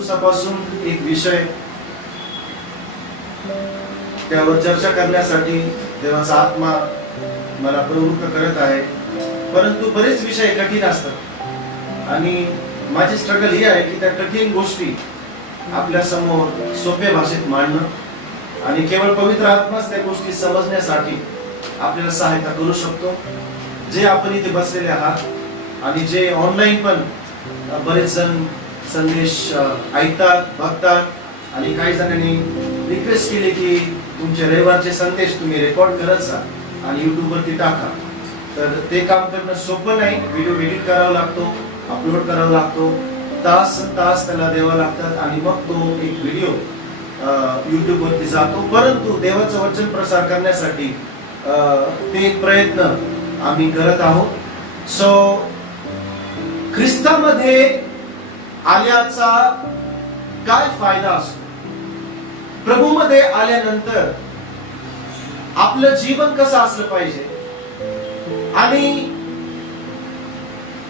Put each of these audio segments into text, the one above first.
दिवसापासून एक विषय त्यावर चर्चा करण्यासाठी देवाचा आत्मा मला प्रवृत्त करत आहे, परंतु बरेच विषय कठीण असतात आणि माझी स्ट्रगल ही आहे की त्या कठीण गोष्टी आपल्या समोर सोप्या भाषेत मांडणं आणि केवळ पवित्र आत्माच त्या गोष्टी समजण्यासाठी आपल्याला सहायता करू शकतो. जे आपण इथे बसलेले आहात आणि जे ऑनलाईन पण बरेच जण संदेश ऐकतात, बघतात आणि काही जणांनी रिक्वेस्ट केली की तुमचे रविवारचे संदेश तुम्ही रेकॉर्ड करत जा आणि YouTube वरती टाका. तर ते काम करणं सोपं नाही. व्हिडिओ एडिट करावा लागतो, अपलोड करावा लागतो, तास त्याला द्यावा लागतात आणि मग तो एक व्हिडिओ YouTube वरती जातो. परंतु देवाचं वचन प्रसार करण्यासाठी ते एक प्रयत्न आम्ही करत आहोत. सो ख्रिस्तामध्ये आल्याचा काय फायदा असतो? प्रभूमध्ये आल्यानंतर आपलं जीवन कसं असलं पाहिजे आणि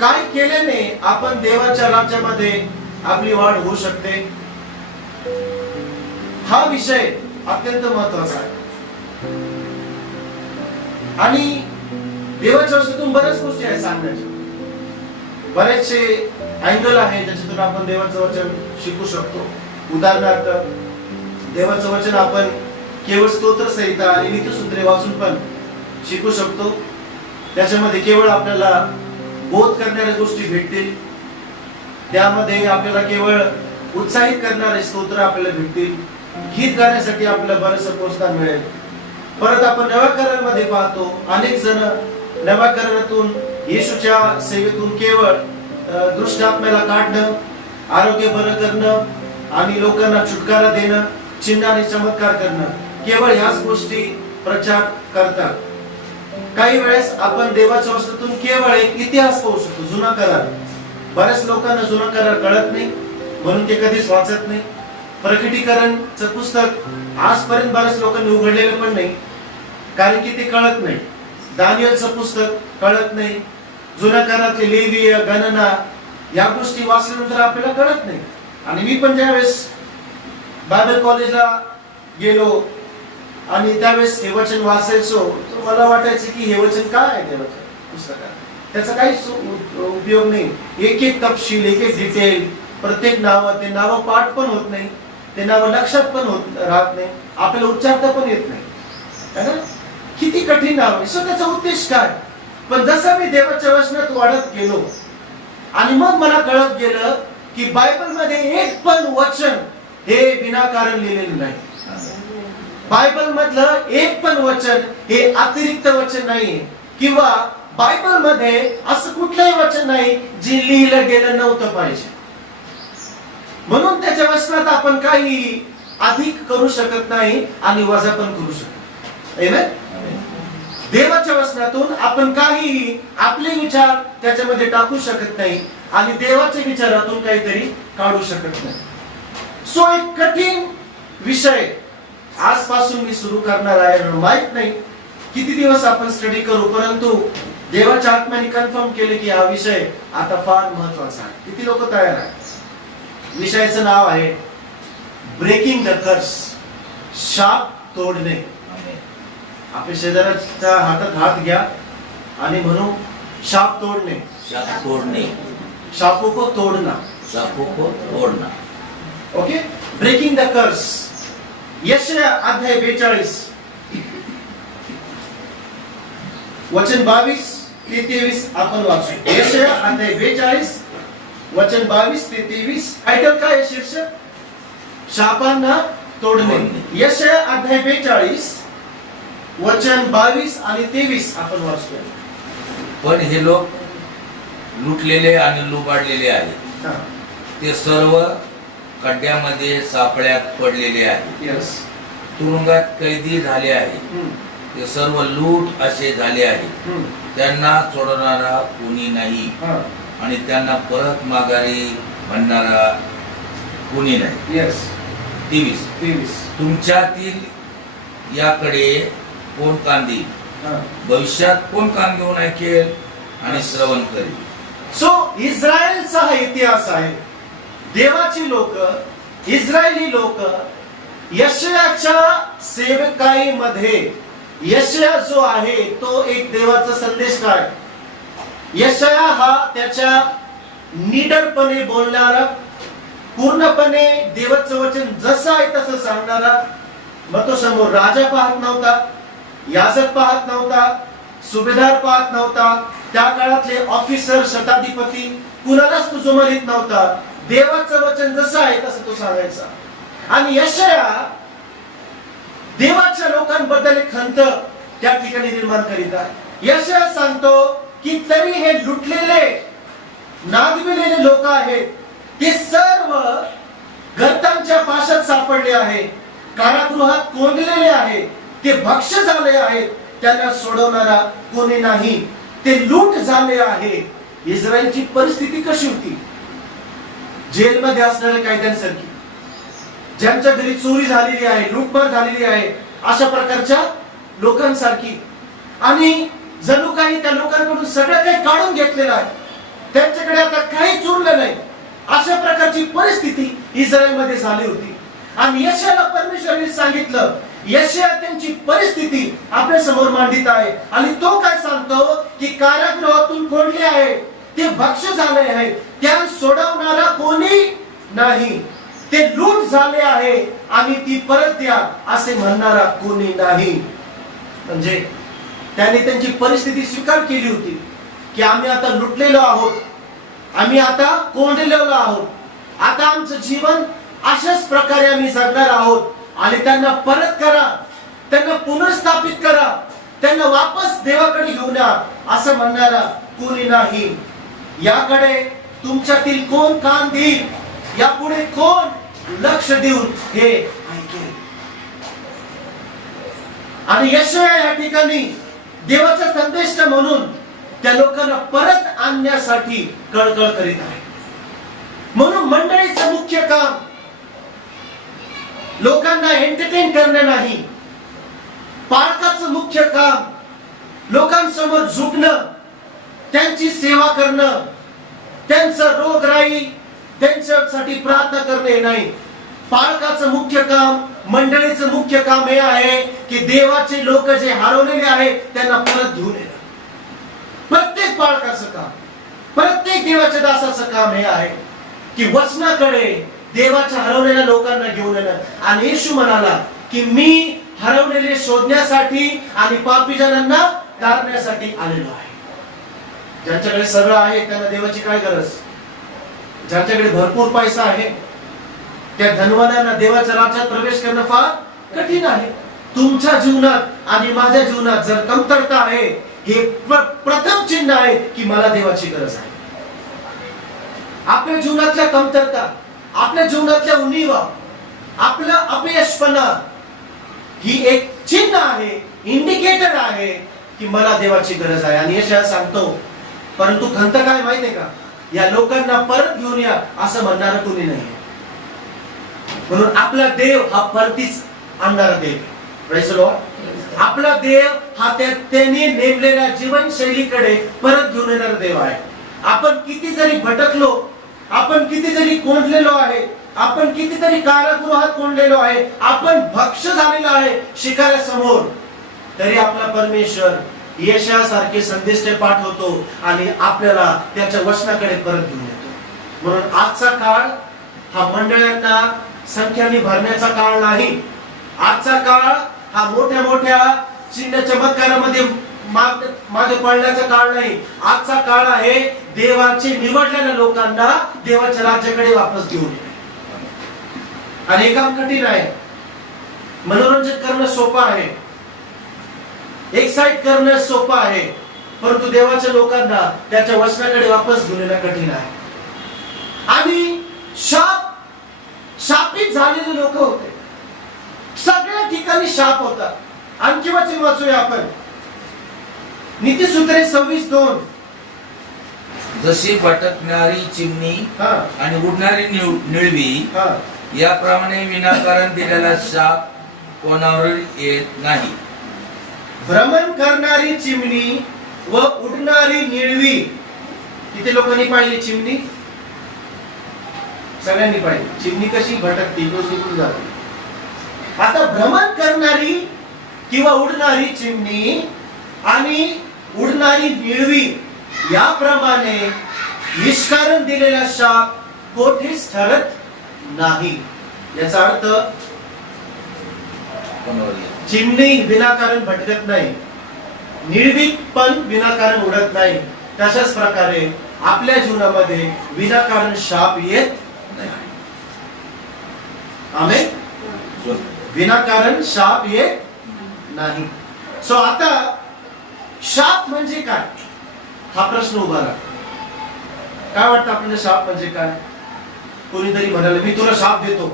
काय केल्याने आपण देवाच्या राज्यामध्ये आपली वाढ होऊ शकते, हा विषय अत्यंत महत्वाचा आहे. आणि देवाच्या वचनातून बऱ्याच गोष्टी आहेत सांगण्याच्या, बरेचसे अँगल आहे ज्याच्यातून आपण देवाचं वचन शिकू शकतो. उदाहरणार्थ देवाचं वचन आपण केवळ स्तोत्र संहिता आणि नीतिसूत्रे वाचून पण शिकू शकतो. त्याच्यामध्ये केवळ आपल्याला बोध करणाऱ्या गोष्टी भेटतील, त्यामध्ये आपल्याला केवळ उत्साहित करणारे स्तोत्र आपल्याला भेटतील, गीत गाण्यासाठी आपल्याला बरंचसं प्रोत्साहन मिळेल. परत आपण नव्या करारामध्ये पाहतो अनेक जण नव्या करारातून येशूच्या सेवेतून केवळ दुष्ट आत्म्याला काढणं, आरोग्य बरं करणं आणि लोकांना छुटकारा देणं, चिन्ह आणि चमत्कार करणं, केवळ ह्याच गोष्टी प्रचार करतात. काही वेळेस आपण देवाच्या वचनातून केवळ एक इतिहास पाहू शकतो, जुना करार. बऱ्याच लोकांना जुना करार कळत नाही म्हणून ते कधीच वाचत नाही. प्रकटीकरणचं पुस्तक आजपर्यंत बऱ्याच लोकांनी उघडलेलं पण नाही, कारण की ते कळत नाही. दानियलचं पुस्तक कळत नाही. जुन्या करारातले लेवीय, गणना या गोष्टी वाचल्यानंतर आपल्याला कळत नाही. आणि मी पण ज्यावेळेस बायबल कॉलेजला गेलो आणि त्यावेळेस हे वचन वाचायचो, तर मला वाटायचं की हे वचन काय आहे देवाच्या पुस्तकात, त्याचा काहीच उपयोग नाही. एक एक तपशील, एक एक डिटेल, प्रत्येक नाव, ते नाव पाठ पण होत नाही, ते नाव लक्षात पण राहत नाही, आपल्याला उच्चारता पण येत नाही, है ना? किती कठीण नाव आहे. सो त्याचा उद्देश काय? पण जसं मी देवाच्या वचनात वाढत गेलो आणि मग मला कळत गेलं की बायबल मध्ये एक पण वचन हे विनाकारण लिहिलेलं नाही. बायबल मधलं एक पण वचन हे अतिरिक्त वचन नाही, किंवा बायबल मध्ये असं कुठलंही वचन नाही जे लिहिलं गेलं नव्हतं पाहिजे. म्हणून त्याच्या वचनात आपण काही अधिक करू शकत नाही आणि वजा पण करू शकत नाही. देवाच्या वचनातून आपण काही आपले विचार त्याच्यामध्ये टाकू शकत नाही आणि देवाच्या विचारातून काहीतरी काढू शकत नाही. सो एक कठीण विषय आजपासून मी सुरू करणार आहे. माहित नाही किती दिवस आपण स्टडी करू, परंतु देवाच्या आत्म्याने कन्फर्म केले की हा विषय आता फार महत्वाचा आहे. किती लोक तयार आहेत? विषयाचं नाव आहे ब्रेकिंग द कर्स, शाप तोडणे. आपल्या शेजाऱ्याच्या हातात हात घ्या आणि म्हणू शाप तोड़ने, शाप तोड़ने, शापों को तोड़ना, शापों को तोड़ना. ओके. ब्रेकिंग द कर्स. यशाया अध्याय 42 वचन 22 ते 23 आपण वाचू. यशाया अध्याय 42 वचन 22 ते 23. टायटल काय आहे? शीर्षक शापांना तोडणे. यशाया अध्याय 42 वचन 22 आणि 23 आपण वाचतोय. पण हे लोक लुटलेले आणि लुबाडलेले आहेत, ते सर्व खड्ड्यामध्ये सापळ्यात पडलेले आहेत. यस. तुरुंगात कैदी झाले आहेत, ते सर्व लूट असे झाले आहेत. त्यांना सोडणारा कोणी नाही आणि त्यांना परत माघारी म्हणणारा कोणी नाही. यस. 23. तुमच्यातील याकडे कोण कान देईल? भविष्यात कोण कान घेऊन ऐकेल आणि श्रवण करेल? सो इस्रायलचा हा इतिहास आहे. देवाची लोक, इस्रायली लोक यशयाच्या सेवकाईमध्ये, यशया जो आहे तो एक देवाचा संदेश काय, यशया हा त्याच्या निडरपणे बोलणारा, पूर्णपणे देवाचं वचन जसं आहे तसं सांगणारा. मग तो समोर राजा पाहत नव्हता, याजक पाहत नव्हता, सुभेदार पाहत नव्हता, त्या काळातले ऑफिसर, शताधिपती कुणालाच तो जुमानीत नव्हता. देवाचं वचन जसं आहे तसं तो सांगायचा. आणि यशया देवाच्या लोकांबद्दल एक खंत त्या ठिकाणी निर्माण करीत आहे. यशया सांगतो की तरी हे लुटलेले, नादविलेले लोक आहेत, ते सर्व गर्तांच्या पाशात सापडले आहेत, कारागृहात कोंडलेले आहेत, ते भक्ष्य झाले आहेत, त्यांना सोडवणारा कोणी नाही, ते लूट झाले आहे. इस्रायलची परिस्थिती कशी होती? जेलमध्ये असणाऱ्या कैद्यांसारखी, ज्यांच्या घरी चोरी झालेली आहे, लूटमार झालेली आहे, अशा प्रकारच्या लोकांसारखी. आणि जणू काही त्या लोकांकडून सगळं काही काढून घेतलेलं आहे, त्यांच्याकडे आता काहीच उरलं नाही, अशा प्रकारची परिस्थिती इस्रायलमध्ये झाली होती. आणि यशाला परमेश्वराने सांगितलं, यशया त्यांची परिस्थिती आपल्या समोर मांडित आहे. आणि तो काय सांगतो की कारागृहातून कोंडले आहे, ते भक्ष्य झाले आहे, त्या सोडवणारा कोणी नाही, ते लूट झाले आहे आणि ती परत द्या असे म्हणणारा कोणी नाही. म्हणजे त्यांनी त्यांची परिस्थिती स्वीकार केली होती की आम्ही आता लुटलेलो आहोत, आम्ही आता कोंडलेलो आहोत, आता आमचं जीवन अशाच प्रकारे आम्ही जगणार आहोत. आणि त्यांना परत करा, त्यांना पुनर्स्थापित करा, त्यांना वापस देवाकडे घेऊन या असं म्हणणारा कोणी नाही. याकडे तुमच्यातील कोण कान देईल, यापुढे कोण लक्ष देऊन हे ऐकेल. आणि यशया या ठिकाणी देवाचा संदेश म्हणून त्या लोकांना परत आणण्यासाठी कळकळ करीत आहे. म्हणून मंडळीचं मुख्य काम लोकांना एंटरटेन करणे नाही, पालकाचं मुख्य काम लोकांसमोर झुकणं, त्यांची सेवा करणं, त्यांचं रोगराई, त्यांच्यासाठी प्रार्थना करणे नाही. पालकाचं मुख्य काम, मंडळीचं मुख्य काम हे आहे की देवाचे लोक जे हरवलेले आहेत त्यांना परत घेऊन येणं. प्रत्येक पालकाचं काम, प्रत्येक देवाच्या दासाचं काम हे आहे की वचनाकडे देवाच्या हरवलेल्या लोकांना घेऊन येणं. आणि येशू म्हणाला की मी हरवलेले शोधण्यासाठी आणि पापी जनांना तारण्यासाठी आलेलो आहे. ज्यांच्याकडे सगळं आहे त्यांना देवाची काय गरज? ज्यांच्याकडे भरपूर पैसा आहे त्या धनवानांना देवाच्या राज्यात प्रवेश करणं फार कठीण आहे. तुमच्या जीवनात आणि माझ्या जीवनात जर कमतरता आहे, हे प्रथम चिन्ह आहे की मला देवाची गरज आहे. आपल्या जीवनातल्या कमतरता, आपल्या जीवनातल्या उणीवा, आपलं अपयशपणा ही एक चिन्ह आहे, इंडिकेटर आहे की मला देवाची गरज आहे. आणि यशया सांगतो, परंतु खंत काय माहितीये का, या लोकांना परत घेऊन या असं म्हणणारं कोणी नाही. म्हणून आपला देव हा परतीच आणणारा देव. Praise the Lord. आपला देव हा त्याने नेमलेल्या जीवनशैलीकडे परत घेऊन येणारा देव आहे. आपण किती जरी भटकलो, आपण किती जरी कोंडलेलो आहे, आपण कितीतरी कारागृहात कोंडलेलो आहे, आपण भक्ष्य झालेलो आहे शिकाऱ्यासमोर, तरी आपला परमेश्वर यशासारखे संदेश पाठवतो आणि आपल्याला त्याच्या वचनाकडे परत घेऊन येतो. म्हणून आजचा काळ हा मंडळांना संख्याने भरण्याचा काळ नाही. आजचा काळ हा मोठ्या मोठ्या चिन्ह चमत्कारामध्ये मागे पडण्याचा काळ नाही. आजचा काळ आहे देवाचे निवडलेल्या लोकांना देवाच्या राज्याकडे वापस घेऊन येणे. आणि हे काम कठीण आहे. मनोरंजन करणं सोपं आहे, एक्साइट करणं सोपं आहे, परंतु देवाच्या लोकांना त्याच्या वचनाकडे वापस घेऊन येणं कठीण आहे. आणि शापित झालेले लोक होते, सगळ्या ठिकाणी शाप होता. आणखी वचन वाचूया आपण, नीतिसूत्रे 26:2. जशी भटकणारी चिमणी आणि उडणारी निळवी याप्रमाणे विनाकारण दिलेला शाप कोणावर येत नाही. भ्रमण करणारी चिमणी व उडणारी निळवी. किती लोकांनी पाहिली चिमणी? सगळ्यांनी पाहिजे चिमणी कशी भटकते इकडून जाते. आता भ्रमण करणारी किंवा उडणारी चिमणी आणि उडणारी निळवी याप्रमाणे निष्कारण दिलेला शाप कोठेच ठरत नाही. याचा अर्थ चिमणी विनाकारण भटकत नाही, निळवी पण विनाकारण उडत नाही. तशाच प्रकारे आपल्या जीवनामध्ये विनाकारण शाप येत नाही. आमेन. विनाकारण शाप येत नाही. सो आता शाप म्हणजे काय हा प्रश्न उभा राहतो. काय वाटतं आपल्याला शाप म्हणजे काय? कोणीतरी म्हणाले मी तुला शाप देतो,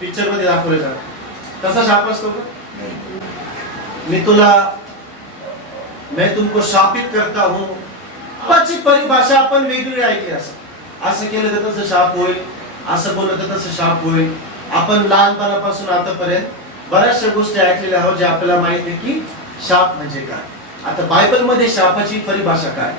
पिक्चर मध्ये दाखवले जात तसा शाप असतो का? मैं तुमको शापित करता हूं, शापाची परिभाषा आपण वेगळी ऐकली. असं केलं तर तसं शाप होईल, असं बोललं तर तसं शाप होईल. आपण लहानपणापासून आतापर्यंत बऱ्याचशा गोष्टी ऐकलेल्या आहोत जे आपल्याला माहित आहे की शाप म्हणजे काय. आता बायबल मध्ये शापाची परिभाषा काय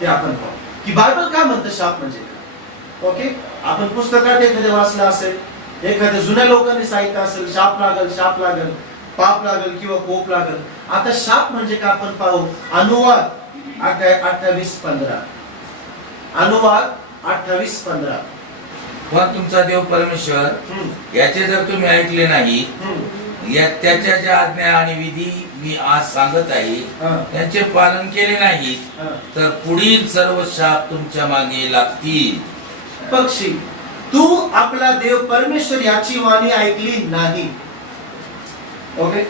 ते आपण पाहू की बायबल काय म्हणतं शाप म्हणजे काय. ओके, आपण पुस्तकात एखादे वाचलं असेल, एखाद्या जुन्या लोकांनी सांगितलं असेल शाप लागल, पाप लागल किंवा कोप लागल. आता शाप म्हणजे काय आपण पाहू. अनुवाद 28:15. अनुवाद 28:15. पण तुमचा देव परमेश्वर याचे जर तुम्ही ऐकले नाही, त्याच्या ज्या आज्ञा आणि विधी मी आज सांगत आहे त्यांचे पालन केले नाही तर पुढील सर्व शाप तुमच्या मागे लागतील. पक्षी, तू आपला देव परमेश्वर याची वाणी ऐकली नाही. ओके,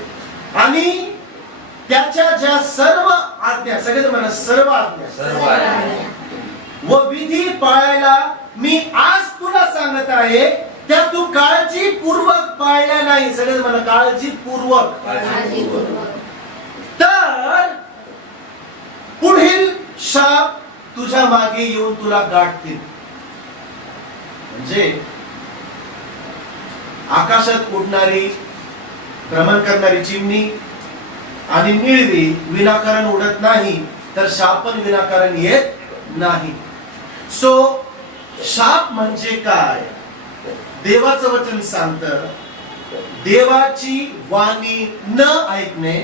आणि त्याच्या ज्या सर्व आज्ञा, सगळे म्हणा सर्व आज्ञा व विधी पाळायला मी आज तुला सांगत आहे त्या तू काळजीपूर्वक पाळल्या नाही. सगळे म्हणा काळजीपूर्वक. तर पुढील शाप तुझ्या मागे येऊन तुला गाठतील. म्हणजे आकाशात उडणारी भ्रमण करणारी चिमणी आणि निळवी विनाकारण उडत नाही, तर शाप पण विनाकारण येत नाही. सो शाप म्हणजे काय? देवाचं वचन सांगतं देवाची वाणी न ऐकणे,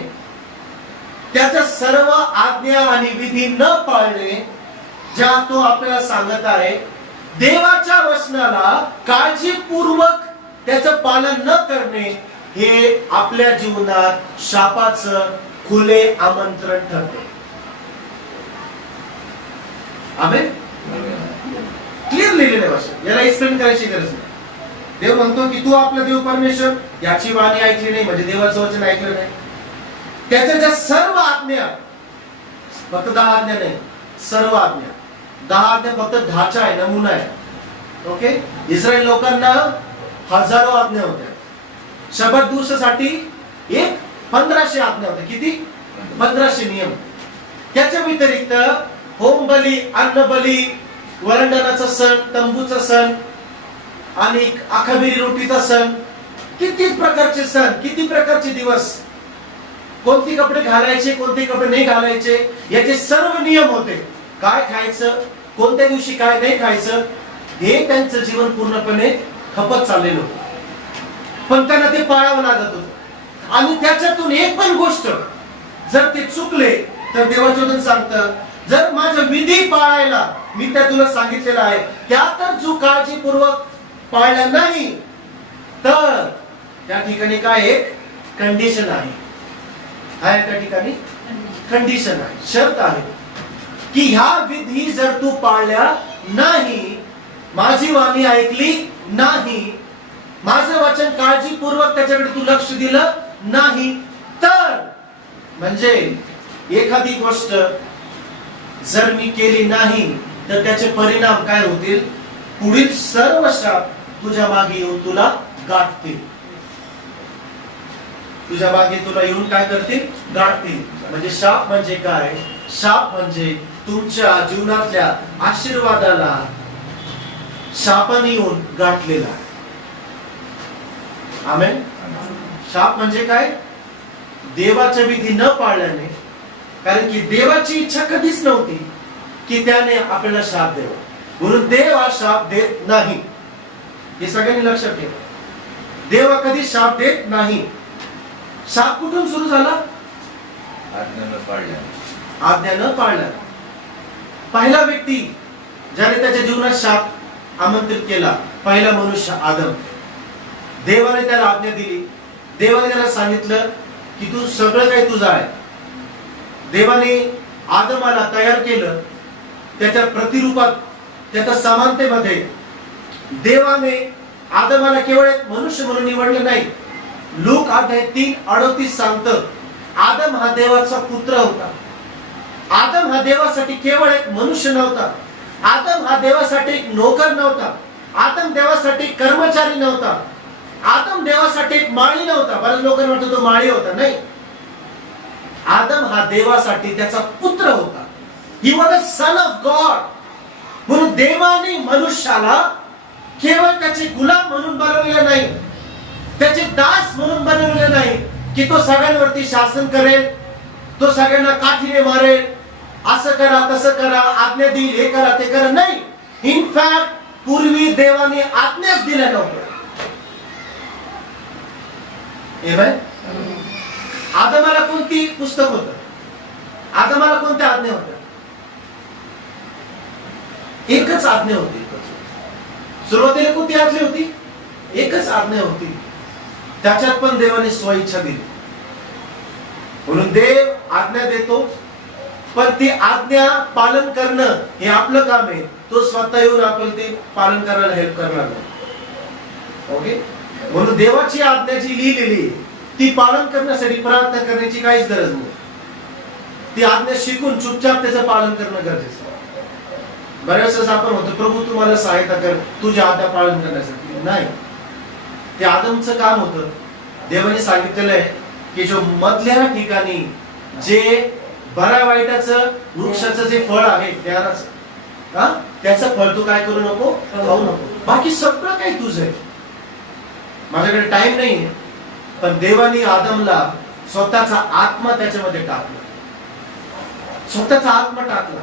त्याच्या सर्व आज्ञा आणि विधी न पाळणे, ज्या तो आपल्याला सांगत आहे, देवाच्या वचनाला काळजीपूर्वक त्याचं पालन न करणे, हे आपल्या जीवनात शापाचं खुले आमंत्रण ठरते. आमेन. क्लिअर लिहिलेलं भाषा, याला एक्सप्लेन करायची गरज नाही. देव म्हणतो की तू आपला देव परमेश्वर याची वाणी ऐकली नाही, म्हणजे देवाचं वचन ऐकलं नाही. त्याच्या ज्या सर्व आज्ञा, फक्त 10 आज्ञा नाही, सर्व आज्ञा. 10 आज्ञा फक्त ढाचा आहे, नमुना आहे. ओके, इस्रायल लोकांना हजारो आज्ञा होत्या. शबत दिवसासाठी 1500 आज्ञा होत्या. किती? 1500 नियम. त्याच्या व्यतिरिक्त होम बली, अन्न बली, वरंडणाचा सण, तंबूचा सण आणि आखाबिरी रोटीचा सण, किती प्रकारचे सण, किती प्रकारचे दिवस, कोणते कपडे घालायचे, कोणते कपडे नाही घालायचे, याचे सर्व नियम होते. काय खायचं, कोणत्या दिवशी काय नाही खायचं, हे त्यांचं जीवन पूर्णपणे खपत चाललेलं होतं. पण त्यांना ते पाळावं लागत होतं. आणि त्याच्यातून एक पण गोष्ट जर ते चुकले तर देवाचं वचन सांगतं जर माझं विधी पाळायला मी त्या तुला सांगितलेलं आहे त्या तर तू काळजीपूर्वक पाळल्या नाही, तर त्या ठिकाणी काय एक कंडिशन आहे. काय त्या ठिकाणी कंडिशन आहे, शर्त आहे की ह्या विधी जर तू पाळल्या नाही, माझी वाणी ऐकली नाही, माझं वचन काळजीपूर्वक त्याच्याकडे तू लक्ष दिलं नाही, तर म्हणजे एखादी गोष्ट जर मी केली नाही तर त्याचे परिणाम काय होतील, पुढील सर्व शाप तुझ्या मागे येऊन तुला गाठतील. तुझ्या मागे तुला येऊन काय करतील, गाठतील. म्हणजे शाप म्हणजे काय? शाप म्हणजे तुमच्या जीवनातल्या आशीर्वादाला शापाने येऊन गाठलेला. आमेन. शाप म्हणजे काय? देवाच्या विधी न पाळल्याने. कारण की देवाची इच्छा कधीच नव्हती की त्याने आपल्याला शाप द्यावा, म्हणून देव हा शाप देत नाही. हे सगळ्यांनी लक्षात ठेवा. देव कधी शाप देत नाही. शाप कुठून सुरू झाला? आज्ञा पाळल्या. आज्ञा न पाळल्या. पहिला व्यक्ती ज्याने त्याच्या जीवनात शाप आमंत्रित केला, पहिला मनुष्य आदम. देवाने त्याला आज्ञा दिली. देवाने त्याला सांगितलं की तू सगळं काही तुझं आहे. देवाने आदमाला तयार केलं त्याच्या प्रतिरूपात, त्याच्या समानतेमध्ये. देवाने आदमाला केवळ एक मनुष्य म्हणून निवडलं नाही. लूक अध्याय 3:38 सांगतं, आदम हा देवाचा पुत्र होता. आदम हा देवासाठी केवळ एक मनुष्य नव्हता. आदम हा देवासाठी एक नोकर नव्हता. आदम देवासाठी कर्मचारी नव्हता. आदम देवासाठी एक माळी नव्हता. बऱ्याच लोकांना वाटतं तो माळी होता. नाही, आदम हा देवासाठी त्याचा पुत्र होता. He was a son of God. म्हणून देवाने मनुष्याला केवळ त्याचे गुलाम म्हणून बनवलेलं नाही, त्याचे दास म्हणून बनवलेलं नाही की तो सगळ्यांवरती शासन करेल, तो सगळ्यांना काठीने मारेल, असं करा तसं करा, आज्ञा देईल, हे करा ते करा. नाही, इनफॅक्ट पूर्वी देवाने आज्ञाच दिल्या नव्हत्या. आदमाला कोणती पुस्तक होतं? आदमाला कोणत्या आज्ञा होत्या? एकच आज्ञा होती. सुरुवातीला कोणती आज्ञा होती? एकच आज्ञा होती. त्याच्यात पण देवाने स्वइच्छा दिली. म्हणून देव आज्ञा देतो, पण ती आज्ञा पालन करणं हे आपलं काम आहे. तो स्वतः येऊन आपल्याला ते पालन करायला हेल्प करणार नाही. ओके. म्हणून देवाची आज्ञा जी लिहिलेली ती पालन करण्यासाठी प्रयत्न करण्याची काहीच गरज नाही. ती आज्ञा शिकून चुपचाप त्याचं पालन करणं गरजेचं. बऱ्याच वेळेस आपण होतो, प्रभू तुम्हाला सहायता कर तुझ्या आज्ञा पालन करण्यासाठी. नाही, ते आदमचं काम होतं. देवाने सांगितलेलं आहे की जो मधल्या ठिकाणी जे बऱ्या वाईटाचं वृक्षाचं जे फळ आहे त्याचं फळ तू काय करू नको, खाऊ नको. बाकी सगळं काही तुझं आहे. माझ्याकडे टाइम नाहीये, पण देवाने आदमला स्वतःचा आत्मा त्याच्यामध्ये टाकला. स्वतःचा आत्मा टाकला,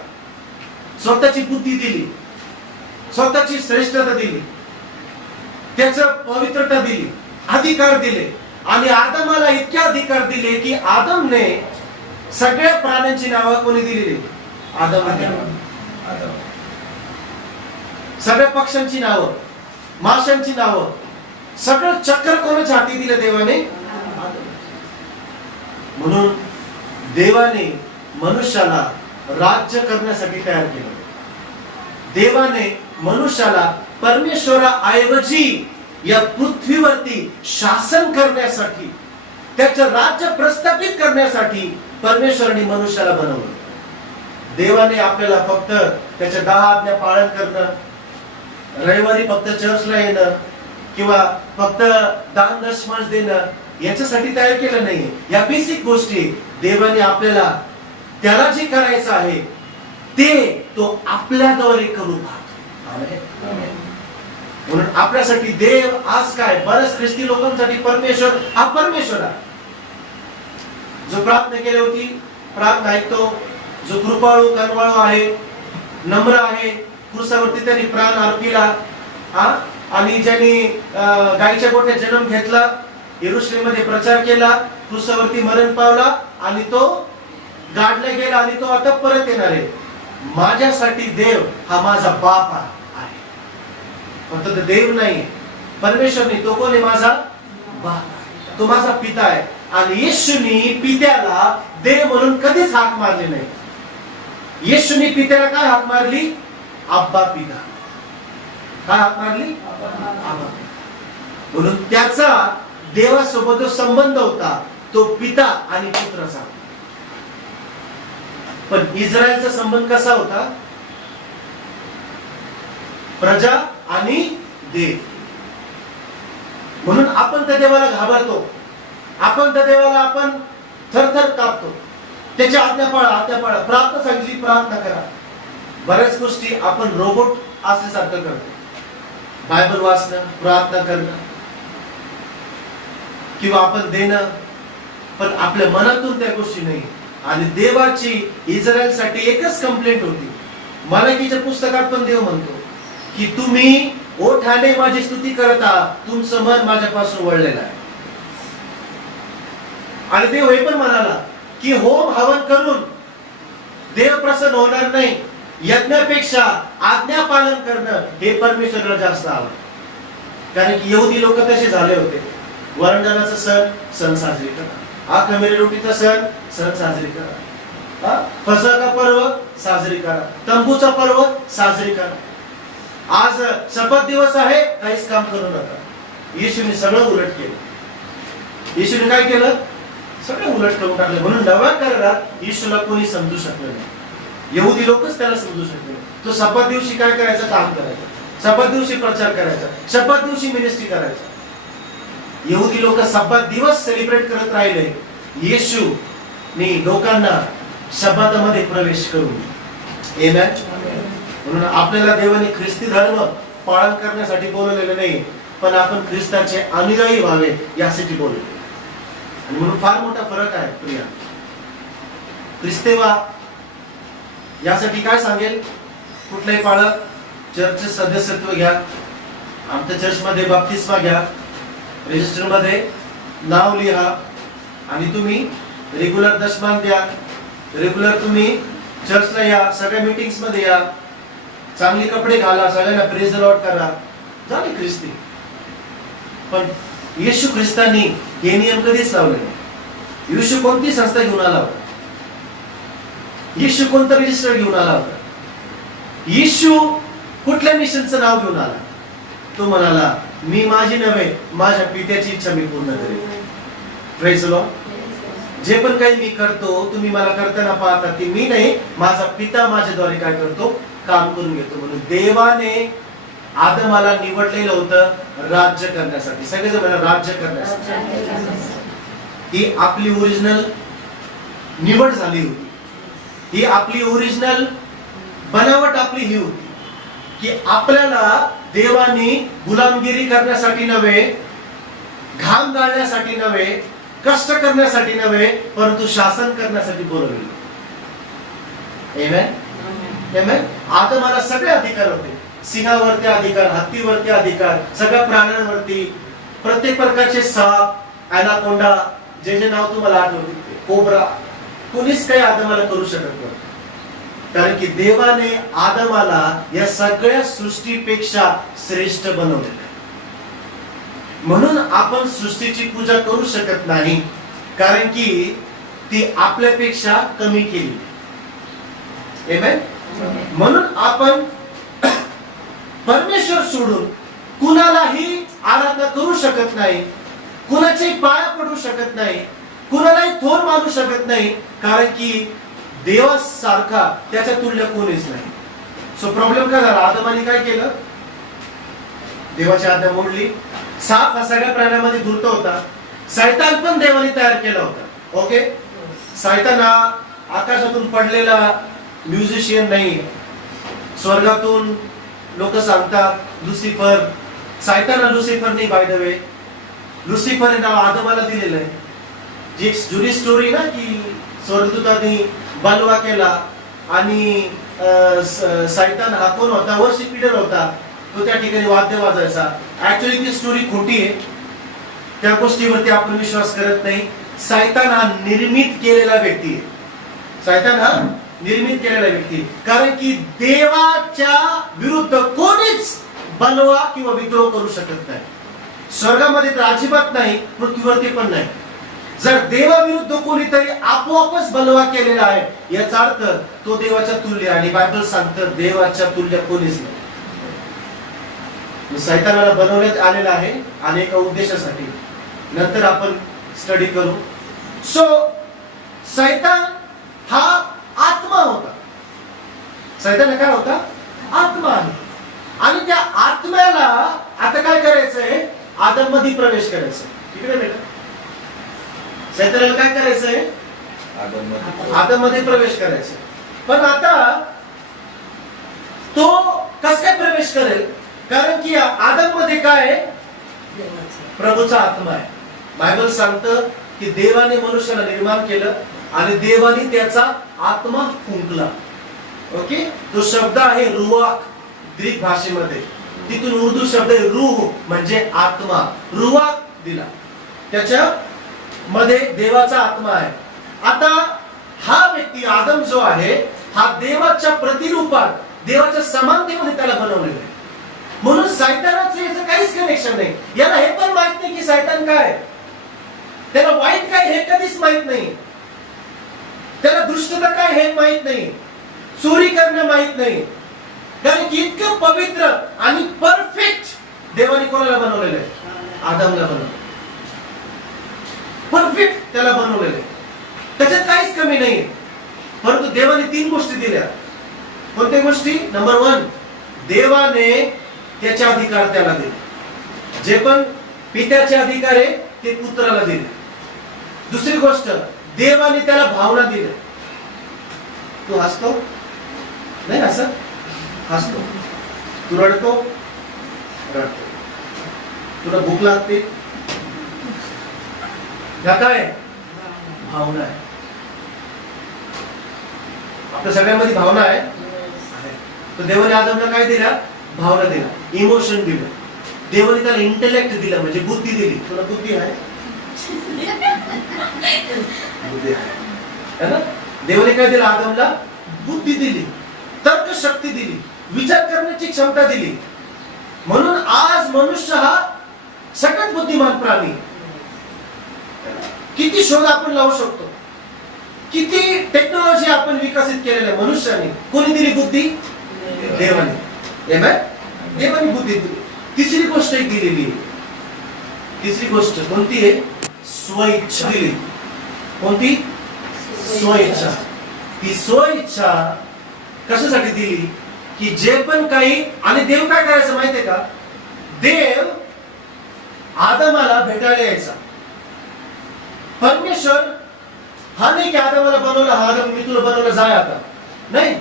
स्वतःची बुद्धी दिली, स्वतःची श्रेष्ठता दिली, त्याचं पवित्रता दिली, अधिकार दिले. आणि आदमाला इतके अधिकार दिले की आदमने सगळ्या प्राण्यांची नावं कोणी दिलेली? आदमने. सगळ्या पक्ष्यांची नावं, माशांची नावं, सगळं चक्र कोणाच्या हाती दिलं? देवाने. म्हणून देवाने मनुष्याला राज्य करण्यासाठी तयार केलं. देवाने मनुष्याला परमेश्वराऐवजी या पृथ्वीवरती शासन करण्यासाठी, त्याचं राज्य प्रस्थापित करण्यासाठी परमेश्वराने मनुष्याला बनवलं. देवाने आपल्याला फक्त त्याच्या 10 आज्ञा पालन करणं, रविवारी फक्त चर्चला येणं किंवा फक्त दान दशमांश देणं याच्यासाठी तयार केलं नाहीये. या बेसिक गोष्टी देवाने आपल्याला त्याला जे करायचं आहे ते तो आपल्याद्वारे करू पाहतो. म्हणून आपल्यासाठी देव आज काय, बऱ्याच ख्रिस्ती लोकांसाठी परमेश्वर हा परमेश्वर आहे जो प्रार्थना केली होती, प्रार्थना ऐकतो, जो कृपाळू कनवाळू आहे, नम्र आहे, क्रूसावरती त्यांनी प्राण अर्पिला, आणि ज्यांनी गायीच्या गोठ्यात जन्म घेतला, यरूशलेममध्ये प्रचार केला, क्रूसावरती मरण पावला आणि तो गाडला गेला आणि तो आता परत येणार आहे. माझ्यासाठी देव हा माझा बाप आहे. फक्त तो देव नाही, परमेश्वर नाही, तो कोण आहे? माझा बाप, तो माझा पिता आहे. आणि येशूनी पित्याला देव म्हणून कधीच हाक मारली नाही. येशूनी पित्याला काय हाक मारली? अब्बा पिता. काय हाक मारली? अब्बा. म्हणून त्याचा देवासोबत जो संबंध होता तो पिता आणि पुत्राचा. पण इस्रायलचा संबंध कसा होता? प्रजा आणि देव. म्हणून आपण त्या देवाला घाबरतो, आपण त्या देवाला आपण थरथर कापतो. त्याच्या आज्ञा पाळा, आज्ञा पाळा, प्रार्थना सांगितली प्रार्थना करा. बऱ्याच गोष्टी आपण रोबोट असल्यासारखं करतो. बायबल वाचणं, प्रार्थना करणं किंवा आपण देणं, पण आपल्या मनातून त्या गोष्टी नाही. आणि देवाची इस्रायलसाठी एकच कंप्लेंट होती. मलाकीच्या पुस्तकात पण देव म्हणतो की तुम्ही ओठाने माझी स्तुती करता तुमचं मन माझ्यापासून वळलेलं आहे. आणि देव हे पण म्हणाला की होम हवन करून देव प्रसन्न होणार नाही, यज्ञापेक्षा आज्ञा पालन करणं हे परमेश्वराला जास्त आवडतं. कारण की यहुदी लोक तसे झाले होते. वरंडाचा सण साजरी करा, खमीर रोटीचा सण साजरी करा, फसह पर्व साजरी करा, तंबूचा पर्व साजरी करा. आज शपथ दिवस आहे, काहीच काम करू नका. येशूने सगळं उलट केलं. येशूने काय केलं? सगळं उलट करून टाकलं. म्हणून नव्या करारात येशूला कोणी समजू शकलं नाही. यहुदी लोकच त्याला समजू शकले. तो शपथ दिवशी काय करायचं? काम करायचं. शपथ दिवशी प्रचार करायचा, शपथ दिवशी मिनिस्ट्री करायचा. यहुदी लोक शपथ दिवस सेलिब्रेट करत राहिले. येशूने लोकांना शपथामध्ये प्रवेश करून. आमेन. म्हणून आपल्याला देवाने ख्रिस्ती धर्म पालन करण्यासाठी बोलवलेलं नाही, पण आपण ख्रिस्ताचे अनुयायी व्हावे यासाठी बोलवले. आणि म्हणून फार मोठा फरक आहे प्रिया. ख्रिस्तेवा यासाठी काय सांगेल? कुठलाही पाळक चर्चचे सदस्यत्व घ्या, आमच्या चर्चमध्ये बाप्तिस्मा घ्या, रजिस्टर मध्ये नाव लिहा, आणि तुम्ही रेग्युलर दशमान द्या, रेग्युलर तुम्ही चर्चला या, सगळ्या मीटिंग्स मध्ये या, चांगले कपडे घाला, सगळ्यांना प्रेज द लॉर्ड करा, झाले ख्रिस्ती. पण येशू ख्रिस्तानी हे नियम कधीच लावले नाही. येशू कोणती संस्था घेऊन आला होता? येशू कोणतं रजिस्टर घेऊन आला होता? येशू कुठल्या मिशनचं नाव घेऊन आला? तो म्हणाला, मी माझी नव्हे, माझ्या पित्याची इच्छा मी पूर्ण करेन. Praise the Lord. जे पण काही मी करतो, तुम्ही मला करताना पाहता, की मी नाही, माझा पिता माझ्याद्वारे काय करतो? काम करून घेतो. म्हणून देवाने आदमाला निवडलेलं होतं राज्य करण्यासाठी. सगळेजण म्हणा, राज्य करण्यासाठी. ही आपली ओरिजिनल निवड झाली होती. ही आपली ओरिजिनल बनावट आपली ही होती की आपल्याला देवाने गुलामगिरी करण्यासाठी नव्हे, घाम गाळण्यासाठी नव्हे, कष्ट करण्यासाठी नव्हे, परंतु शासन करण्यासाठी बोलवले. आमेन. आमेन. आदमाला सगळे अधिकार होते. सिंहावरती अधिकार, हत्तीवरती अधिकार, सगळ्या प्राण्यांवरती, प्रत्येक प्रकारचे साप, ॲनाकोंडा, जे नाव तुम्हाला आठवते, कोब्रा, कोणीच काही आदमाला करू शकत नव्हतं. कारण की देवाने आदमाला या सगळ्या सृष्टीपेक्षा श्रेष्ठ बनवलेलं आहे. म्हणून आपण सृष्टीची पूजा करू शकत नाही, कारण की ती आपल्यापेक्षा कमी केली. आमेन. म्हणून आपण परमेश्वर सोडून कुणालाही आराधना करू शकत नाही, कुणाचे पाया पडू शकत नाही, कुणालाही थोर मानू शकत नाही, कारण की देवासारखा त्याच्या तुल्य कोणीच नाही. सो प्रॉब्लेम काय झाला? आदमाने काय केलं? देवाची आज्ञा मोडली. साप हा सगळ्या प्राण्यामध्ये धूर्त होता. शैतान पण देवाने तयार केला होता. ओके. शैतान हा आकाशातून पडलेला म्युझिशियन नाही. स्वर्गातून लोक सांगतात लुसिफर. शैतान हा लुसिफर नाही, बाय द वे. लुसिफर हे नाव आदमाला दिलेलं आहे. जी एक जुनी स्टोरी ना, की स्वर्गदूतांनी बलवा केला आणि शैतान हा कोण होता? वर्शिप लीडर होता. तो त्या ठिकाणी वाद्य वाजायचा. ऍक्च्युअली ती स्टोरी खोटी आहे. त्या गोष्टीवरती आपण विश्वास करत नाही. शैतान हा निर्मित केलेला व्यक्ती आहे. शैतान हा निर्मित केलेला व्यक्ती, कारण की देवाच्या विरुद्ध कोणीच बलवा किंवा विद्रोह करू शकत नाही. स्वर्गामध्ये तर अजिबात नाही, पृथ्वीवरती पण नाही. जर देवाविरुद्ध कोणीतरी आपोआपच बलवा केलेला आहे, याचा अर्थ तो देवाच्या तुल्य, आणि बायबल सांगतं देवाच्या तुल्य कोणीच नाही. शैतानाला बनवण्यात आलेला आहे अनेक उद्देशासाठी. नंतर आपण स्टडी करू. सो शैतान हा आत्मा होता. शैतान काय होता? आत्मा आहे. आणि त्या आत्म्याला आता काय करायचंय? आदम मध्ये प्रवेश करायचा. तिकडे बेटा, शैतानाला काय करायचंय? आदम मध्ये प्रवेश करायचा. पण आता तो कस काय प्रवेश करेल? कारण की आदम मध्ये काय? प्रभूचा आत्मा आहे. बायबल सांगतं की देवाने मनुष्याला निर्माण केलं आणि देवाने त्याचा आत्मा फुंकला. ओके. तो शब्द आहे रुआख ग्रीक भाषेमध्ये. तिथून उर्दू शब्द आहे रूह, म्हणजे आत्मा. रुवा दिला, त्याच्या मध्ये देवाचा आत्मा आहे. आता हा व्यक्ती आदम जो आहे, हा देवाच्या प्रतिरूपात, देवाच्या समानतेमध्ये त्याला बनवलेलं आहे. म्हणून सैतानाचं याचं काहीच कनेक्शन नाही. याला हे पण माहित नाही की सैतान काय, त्याला वाईट काय हे कधीच माहित नाही, त्याला दुष्टता काय हे माहित नाही, चोरी करणं माहित नाही. कारण की इतकं पवित्र आणि परफेक्ट देवाने कोणाला बनवलेलं आहे? आदमला बनवलं. परफेक्ट त्याला बनवलेलं आहे, त्याच्यात काहीच कमी नाहीये. परंतु देवाने 3 गोष्टी दिल्या. कोणत्या गोष्टी? नंबर 1, देवाने त्याचे अधिकार त्याला दिले. जे पण पित्याचे अधिकार आहे ते पुत्राला दिले. दुसरी गोष्ट, देवाने त्याला भावना दिल्या. तू हसतो नाही, असं हसतो. तू रडतो, रडतो. तुला भूक लागते, ह्या काय? भावना आहे. आपल्या सगळ्यांमध्ये भावना आहे. तर देवाने आदमला काय दिला? भावना दिला, इमोशन दिलं. देवाने त्याला इंटेलेक्ट दिलं, म्हणजे बुद्धी दिली. तुला बुद्धी आहे? बुद्धी आहे ना? देवाने काय दिलं आदमला? बुद्धी दिली, तर्क शक्ती दिली, विचार करण्याची क्षमता दिली. म्हणून आज मनुष्य हा सगळ्यात बुद्धिमान प्राणी. किती शोध आपण लावू शकतो, किती टेक्नॉलॉजी आपण विकसित केलेली आहे मनुष्याने. कोणी दिली बुद्धी? देवाने. देवाने बुद्धी दिली. तिसरी गोष्ट एक दिलेली आहे. तिसरी गोष्ट कोणती आहे? स्वइच्छा दिली. कोणती? स्वइच्छा. ती स्वइच्छा कशासाठी दिली? की जे पण काही, आणि देव काय करायचं माहितीये का? देव आदमाला भेटायला यायचा. परमेश्वर हा नाही की आदमाला बनवलं, हा आदम मी तुला बनवलं, जाय आता. नाही,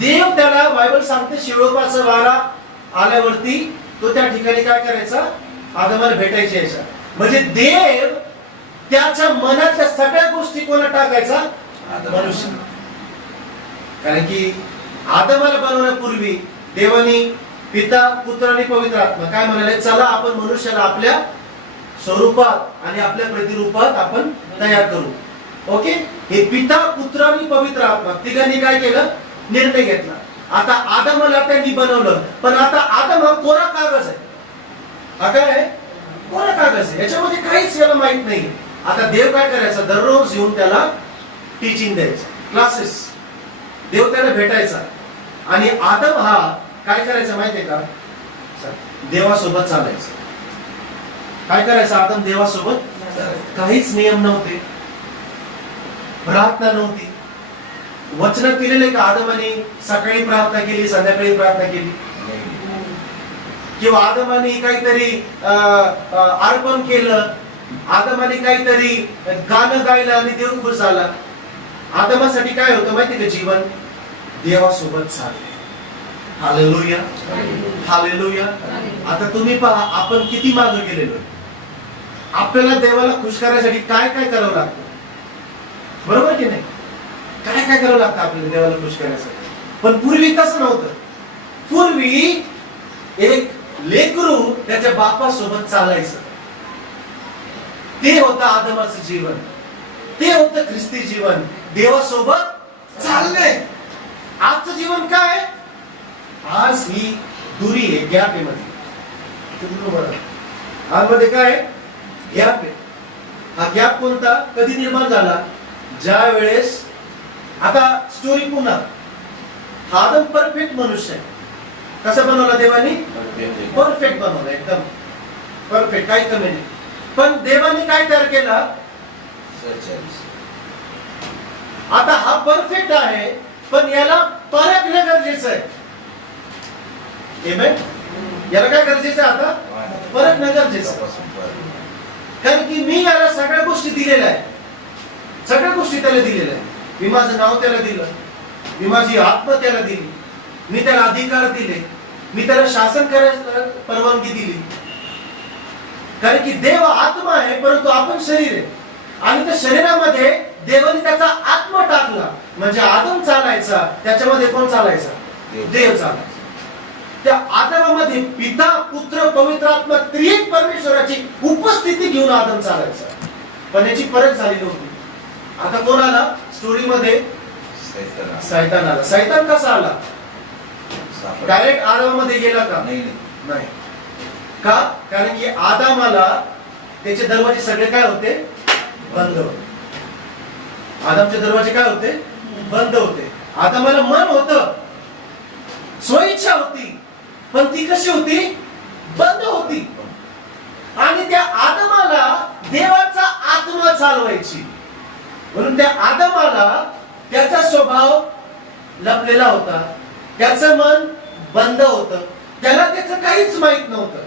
देव त्याला, बायबल सांगते, शिळोपाचा वारा आल्यावरती तो त्या ठिकाणी काय करायचा? आदमाला भेटायची यायचा. म्हणजे देव त्याच्या मनातल्या सगळ्या गोष्टी कोणा टाकायचा? मनुष्य. कारण की आदमाला बनवण्यापूर्वी देवानी पिता, पुत्र आणि पवित्र आत्मा काय म्हणाले? चला आपण मनुष्याला आपल्या स्वरूपात आणि आपल्या प्रतिरूपात आपण तयार करू. ओके, हे पिता, पुत्र आणि पवित्र आत्मा तिघांनी काय केलं? निर्णय घेतला. आता आदमाला त्यांनी बनवलं, पण आता आदम हा कोरा कागज आहे. हा काय आहे? कोरा कागज आहे. याच्यामध्ये काहीच याला माहित नाही. आता देव काय करायचा? दररोज येऊन त्याला टीचिंग द्यायचं, क्लासेस. देव त्याला भेटायचा आणि आदम हा काय करायचा माहितीये का? देवासोबत चालायचं. काय करायचं आदम? देवासोबत. काहीच नियम नव्हते, प्रार्थना नव्हती. वचनात दिलेले का आदमाने सकाळी प्रार्थना केली, संध्याकाळी प्रार्थना केली? किंवा आदमाने काहीतरी अर्पण केलं, आदमाने काहीतरी गाणं गायलं आणि देव खुश झाला? आदमासाठी काय होतं माहिती का? जीवन देवासोबत चालले. Hallelujah, hallelujah. आता तुम्ही पहा, आपण किती मागे गेलेलो. आपल्याला देवाला खुश करायसाठी काय काय करावं लागतं? बरोबर की नाही? काय काय करावं लागतं आपल्याला देवाला खुश करण्यासाठी? पण पूर्वी तसं नव्हतं. पूर्वी एक लेकरू त्याच्या बापासोबत चालायचं. ते होतं आदमाचं जीवन, ते होतं ख्रिस्ती जीवन. देवासोबत चालले. आजचं जीवन काय? आज ही दुरी आहे, गॅप आहे मध्ये. आज मध्ये काय? गॅप आहे. हा गॅप कोणता? कधी निर्माण झाला? ज्या वेळेस, आता स्टोरी पुन्हा, हा आदम परफेक्ट मनुष्य आहे. कसं बनवला देवानी? परफेक्ट बनवला, एकदम परफेक्ट, काही कमी नाही. पण देवाने काय तयार केला? आता हा परफेक्ट आहे, पण याला परखणं गरजेचं आहे. याला काय गरजेचं आहे? आता परखणं गरजेचं आहे. कारण की मी याला सगळ्या गोष्टी दिलेल्या आहेत, सगळ्या गोष्टी त्याला दिलेल्या आहेत. मी माझं नाव त्याला दिलं, मी माझी आत्मा त्याला दिली, मी त्याला अधिकार दिले, मी त्याला शासन करायला परवानगी दिली. कारण की देव आत्मा आहे, परंतु आपण शरीर आहे. आणि त्या शरीरामध्ये देवाने त्याचा आत्मा टाकला. म्हणजे आदम चालायचा, त्याच्यामध्ये कोण चालायचा? देव चालायचा. त्या आदमामध्ये पिता पुत्र पवित्र आत्मा त्रिएक परमेश्वराची उपस्थिती घेऊन आदम चालायचा, पण याची परत झाली नव्हती. आता कोण आला स्टोरीमध्ये? सैतान आला. सैतान कसा आला? डायरेक्ट आदमामध्ये गेला का? नाही. का? कारण की आदमाला त्याचे दरवाजे सगळे काय होते? बंद होते. आदमचे दरवाजे काय होते? बंद होते. आदमाला मन होतं, स्वइच्छा होती, पण ती कशी होती? बंद होती. आणि त्या आदमाला देवाचा आत्मा चालवायची, म्हणून त्या आदमाला त्याचा स्वभाव लपलेला होता, त्याचं मन बंद होतं, त्याला त्याचं काहीच माहित नव्हतं.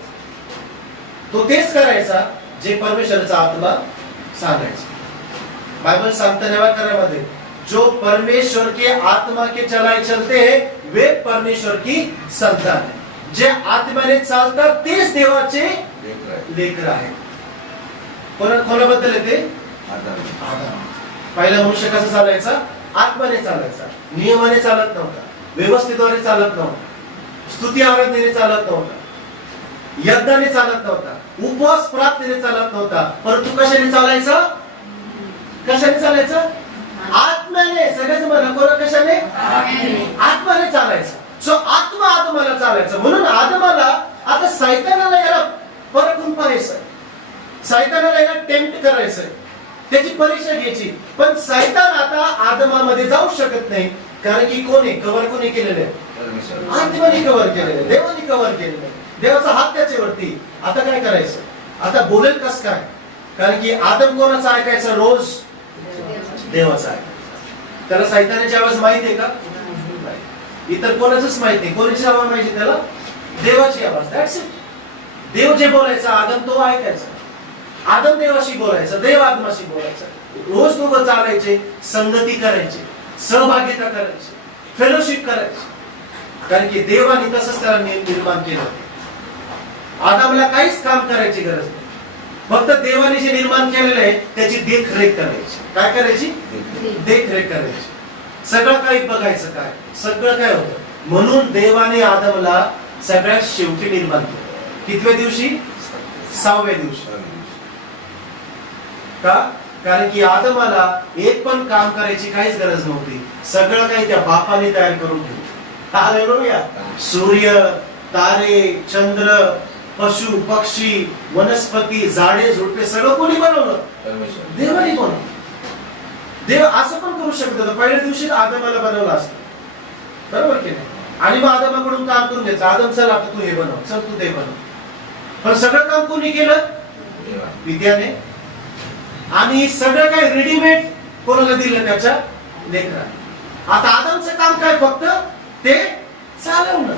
तो तेच करायचा जे परमेश्वराचा आत्मा सांगायचा. बाइबल सांगता नव्या करारामध्ये, जो परमेश्वर के आत्मा के चलाए चलते हैं वे परमेश्वर की संतान है. जे आत्म्याने चालतात तेच देवाचे लेकर आहेत. कोणाबद्दल येते? आदम. पहिला मनुष्य कसा चालायचा? आत्म्याने चालायचा, नियमाने चालत नव्हता, व्यवस्थेद्वारे चालत नव्हता, स्तुती आराधनेने चालत नव्हता, यज्ञाने चालत नव्हता, उपवास प्रार्थनेने चालत नव्हता, परंतु कशाने चालायचा? कशाने चालायचं? आत्म्याने. सगळ्याच म्हणा, कोणा कशाने? आत्म्याने चालायचं. सो आत्मा आदमाला चालायचं. म्हणून आदमाला आता सैतानाला याला परखून पाहायचं, सैतानाला याला टेम्प्ट करायचंय, त्याची परीक्षा घ्यायची. पण सैतान आता आदमामध्ये जाऊ शकत नाही, कारण की कोणी कव्हर कोणी केलेलं आहे? आत्म्याने कव्हर केलेलं आहे, देवाने कव्हर केलेलं आहे, देवाचा हात त्याच्यावरती. आता काय करायचं? आता बोलेल कस काय? कारण की आदम कोणाचा ऐकायचा? रोज देवाचा ऐकायचा. त्याला सैतानाची आवाज माहिती आहे का? इतर कोणाचंच माहित नाही. कोणाची आवाज माहिती त्याला? देवाची आवाज. That's it. देव जे बोलायचा आदम तो ऐकायचा. आदम देवाशी बोलायचा, देव आदमाशी बोलायचा. रोज दोघं चालायचे, संगती करायचे, सहभागिता करायची, फेलोशिप करायची. कारण की देवाने तसंच त्याला निर्माण केलं. आदमला काहीच काम करायची गरज नाही, फक्त देवाने जे निर्माण केलेलं आहे त्याची देखरेख करायची. काय करायची? देखरेख करायची. सगळं काही बघायचं, काय सगळं काय होतं. म्हणून देवाने आदमला सगळ्यात शेवटी निर्माण केलं. कितव्या दिवशी? 6व्या दिवशी. का? कारण की आदमाला एक पण काम करायची काहीच गरज नव्हती. सगळं काही त्या बापाने तयार करून ठेवलं. हालेलुया. सूर्य, तारे, चंद्र, पशु पक्षी, वनस्पती, झाडे झुडपे सगळं कोणी बनवलं? देवाने बनवलं. देव असं पण करू शकत होता, पहिल्या दिवशी आदमाला बनवलं असतं, बरोबर की नाही? आणि मग आदमाकडून काम करून घेतलं. आदम चल आता तू हे बनव, चल तू ते बनव. पण सगळं काम कोणी केलं? पित्याने. आणि सगळं काही रेडीमेड कोणाला दिलं? त्याच्या लेकराने. आता आदमचं काम काय? फक्त ते चालवणं,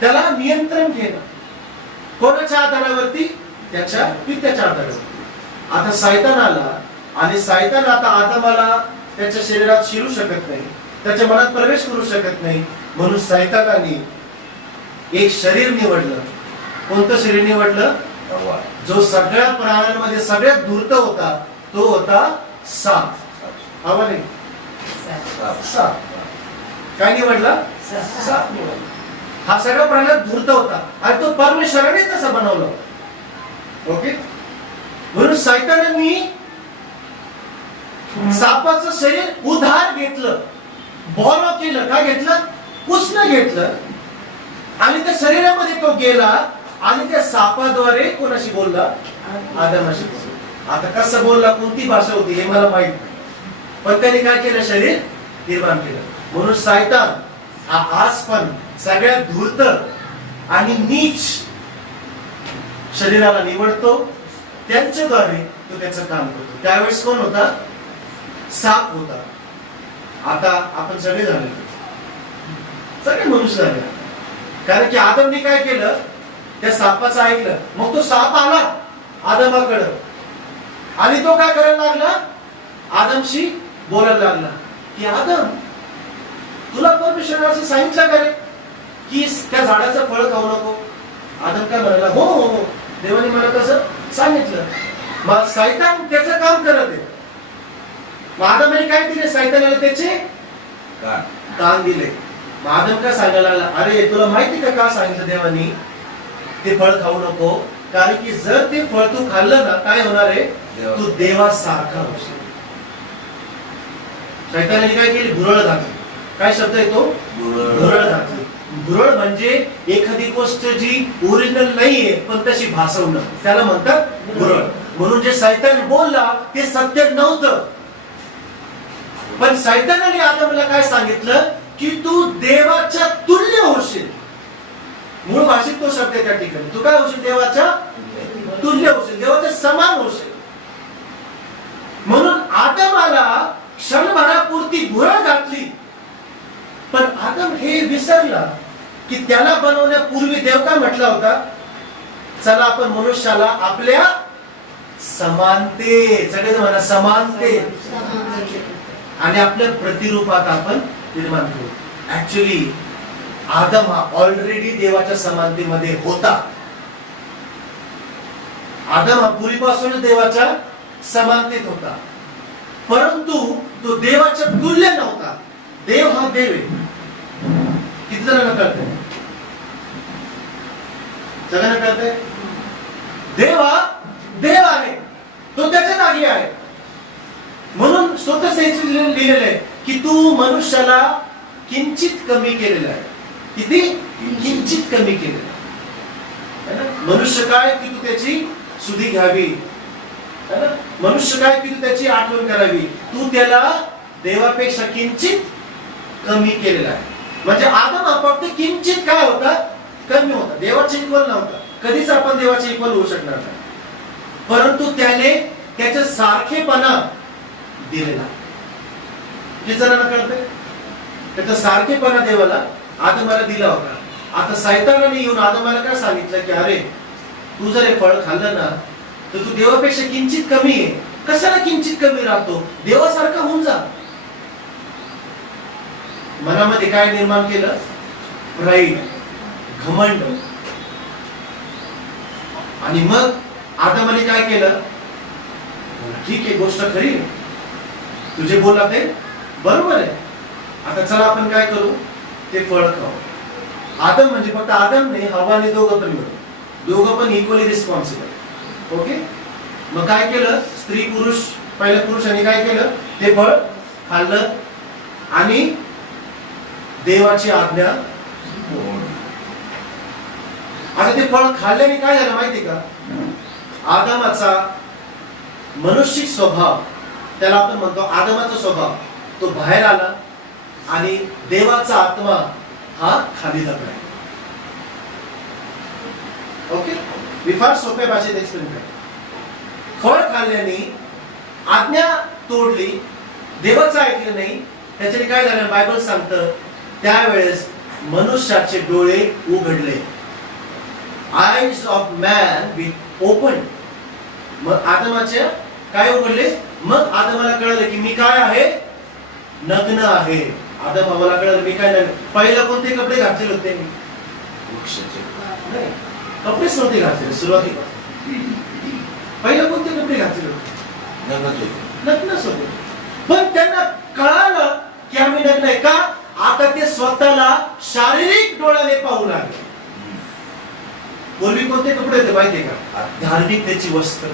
त्याला नियंत्रण घेणं. कोणाच्या आधारावरती? त्याच्या पित्याच्या आधारावरती. आता सैतान आला आणि सैतान आता आदमाला त्याच्या शरीरात शिरू शकत नाही, त्याच्या मनात प्रवेश करू शकत नाही. म्हणून सैतानाने एक शरीर निवडलं. कोणतं शरीर निवडलं? जो सगळ्या प्राण्यांमध्ये सगळ्यात धूर्त होता, तो होता साप. हवा नाही? साप. काय निवडला? साप निवडला. हा सगळ्या प्राण्यात धूर्त होता आणि तो परमेश्वराने तसा बनवला. ओके. म्हणून सैतानाने सापाचं शरीर उधार घेतलं, बॉरो केलं. काय घेतलं? उसनं घेतलं आणि त्या शरीरामध्ये तो गेला आणि त्या सापाद्वारे कोणाशी बोलला? आदमाशी बोलला. आता कसं बोलला, कोणती भाषा होती हे मला माहित नाही, पण त्याने काय केलं? शरीर निर्माण केलं. म्हणून सैतान हा आज पण सगळ्यात धूर्त आणि नीच शरीराला निवडतो, त्यांच्याद्वारे तो त्याचं काम करतो. त्यावेळेस कोण होता? साप होता. आता आपण सगळे झाले, सगळे मनुष्य झाले. कारण की आदमने काय केलं? त्या सापाचं ऐकलं. मग तो साप आला आदमाकडं आणि तो काय करायला लागला? आदमशी बोलायला लागला की आदम, तुला परमेश्वराने सांगितलं का रे की त्या झाडाचं फळ खाऊ नको? आदम काय म्हणाला? हो हो हो, देवाने मला कसं सांगितलं. मग सैतान त्याचं काम करत आहे. मग आदमाने काय दिले? सैतानाला त्याचे कान दिले. मग आदम का सांगायला लागला, अरे तुला माहिती का सांगितलं देवानी ते फळ खाऊ नको, कारण की जर ते फळ तू खाल्लं ना काय होणार आहे, तू देवासारखा होशील. शैतानाने काय केली, भुरळ घातली. काय शब्द येतो, भुरळ घातली. भुरळ म्हणजे एखादी गोष्ट जी ओरिजिनल नाहीये पण तशी भासवणं, त्याला म्हणतात भुरळ. म्हणून जे शैतान बोलला ते सत्य नव्हतं, पण शैतानाने आदमला काय सांगितलं की तू देवाच्या तुल्य होशील. मूळ भाषेत तो शब्द आहे त्या ठिकाणी. तू काय होशील, देवाच्या तुल्य होशील, देवाच्या समान होशील. म्हणून आदमाला क्षणभरापुरती भुरळ घातली, पण आदम हे विसरला की त्याला बनवण्यापूर्वी देव काय म्हटला होता, चला आपण मनुष्याला आपल्या समानते, सगळे म्हणा समानते, आणि आपल्या प्रतिरूपात आपण निर्माण करू. ऍक्च्युली आदम हा ऑलरेडी देवाच्या समानतेमध्ये होता. आदम हा पूर्वीपासूनच देवाच्या समानतेत होता, परंतु तो देवाच्या तुल्य नव्हता. देव हा देव आहे. किती जणांना कळतंय, सगळ्यांना कळतंय. देव हा देव आहे, तो त्याच्या जागी आहे. म्हणून स्वतः लिहिलेलं आहे की तू मनुष्याला किंचित कमी केलेलं आहे. किती, किंचित कमी केलेलं आहे. मनुष्य काय की तू त्याची सुधी घ्यावी, मनुष्य काय की तू त्याची आठवण करावी. तू त्याला देवापेक्षा किंचित कमी केलेला आहे. म्हणजे आदम हा फक्त किंचित काय होता, कमी होता, देवाच्या इक्वल नव्हता. कधीच आपण देवाच्या इक्वल होऊ शकणार नाही, परंतु त्याने त्याच्या सारखेपणा दिलेला. किती जणांना कळतंय, त्याचा सारखेपणा देवाला आदमाला दिला होता. आता शैतानाने येऊन आदमाला काय सांगितलं की अरे तू जर हे फळ खाल्लं ना तर तू देवापेक्षा किंचित कमी आहे. कशाला किंचित कमी राहतो, देवासारखा होऊन जा. मनामध्ये काय निर्माण केलं, प्राईड, घमंड. आणि मग आदमाने काय केलं, ठीक आहे गोष्ट खरी, तुझे बोला ते बरोबर आहे, आता चला आपण काय करू, ते फळ खाऊ. आदम म्हणजे फक्त आदम नाही, हवा आणि दोघं पण इक्वली रिस्पॉन्सिबल. ओके. मग काय केलं, स्त्री पुरुष, पहिल्या पुरुषाने काय केलं, ते फळ खाल्लं आणि देवाची आज्ञा. आता ते फळ खाल्ल्याने काय झालं माहिती का, आदमाचा मनुष्य स्वभाव, त्याला आपण म्हणतो आदमाचा स्वभाव, तो बाहेर आला आणि देवाचा आत्मा हा खाली दबला. ओके. मी फार सोप्या भाषेत एक्सप्लेन करतो. फळ खाल्ल्याने आज्ञा तोडली, देवाचं ऐकलं नाही, त्याच्याने काय झालं, बायबल सांगतं त्यावेळेस मनुष्याचे डोळे उघडले. Eyes of man be open. मग आदमाचे काय उघडले, मग आदमाला कळलं की मी काय आहे, नग्न आहे. आदम आम्हाला कळलं मी काय नग्न. पहिला कोणते कपडे घातलेले होते, नाही, कपडेच नव्हते घातलेले सुरुवातीला. पहिला कोणते कपडे घातलेले होते, नग्नच होते. पण त्यांना कळालं की आम्ही नग्न आहे. का, आता ते स्वतःला शारीरिक डोळ्याने पाहू लागले. पूर्वी कोणते कपडे होते माहितीये का, धार्मिक त्याची वस्त्र.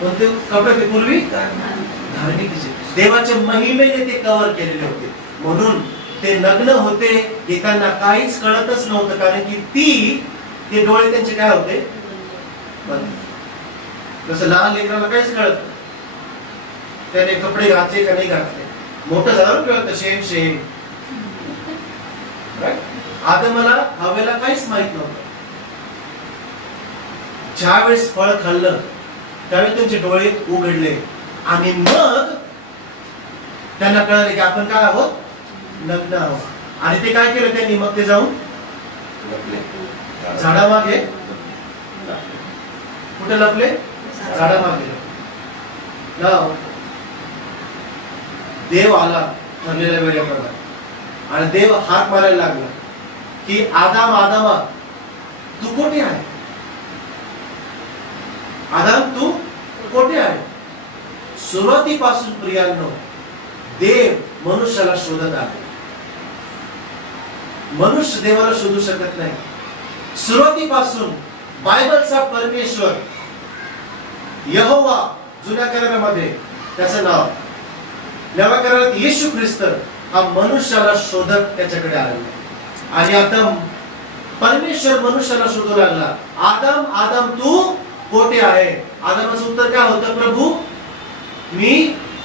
कोणते कपडे होते पूर्वी, धार्मिक, देवाच्या महिमेने ते कव्हर केलेले होते. म्हणून ते नग्न होते हे त्यांना काहीच कळतच नव्हतं, कारण की ते डोळे त्यांचे काय होते, जसं लहान लेकराला काहीच कळत, त्याने कपडे घातले का नाही घातले. मोठं झाल्यावर कळतं, शेम. आदमाला हवेला काहीच माहित नव्हतं. ज्यावेळेस फळ खाल्लं त्यावेळी त्यांचे डोळे उघडले आणि मग त्यांना कळले की आपण काय आहोत, नग्न आहोत. आणि ते काय केलं त्यांनी, मग ते जाऊन झाडामागे, कुठे लपले, झाडामागे. देव आला ठरलेल्या वेळेप्रमाणे आणि देव हाक मारायला लागला की आदाम, आदामा तू कोठे आहे, आदाम तू कोठे आहे. सुरुवातीपासून प्रियांनो देव मनुष्याला शोधत आहे. मनुष्य देवाला शोधू शकत नाही. सुरुवातीपासून बायबलचा परमेश्वर यहोवा जुन्या करारामध्ये त्याचं नाव, नव्या करारात येशू ख्रिस्त हा मनुष्याला शोधत त्याच्याकडे आलेला. आणि आता परमेश्वर मनुष्याला शोधू लागला. आदम आदम तू कोठे आहे? आदमाचं उत्तर काय होतं? प्रभू मी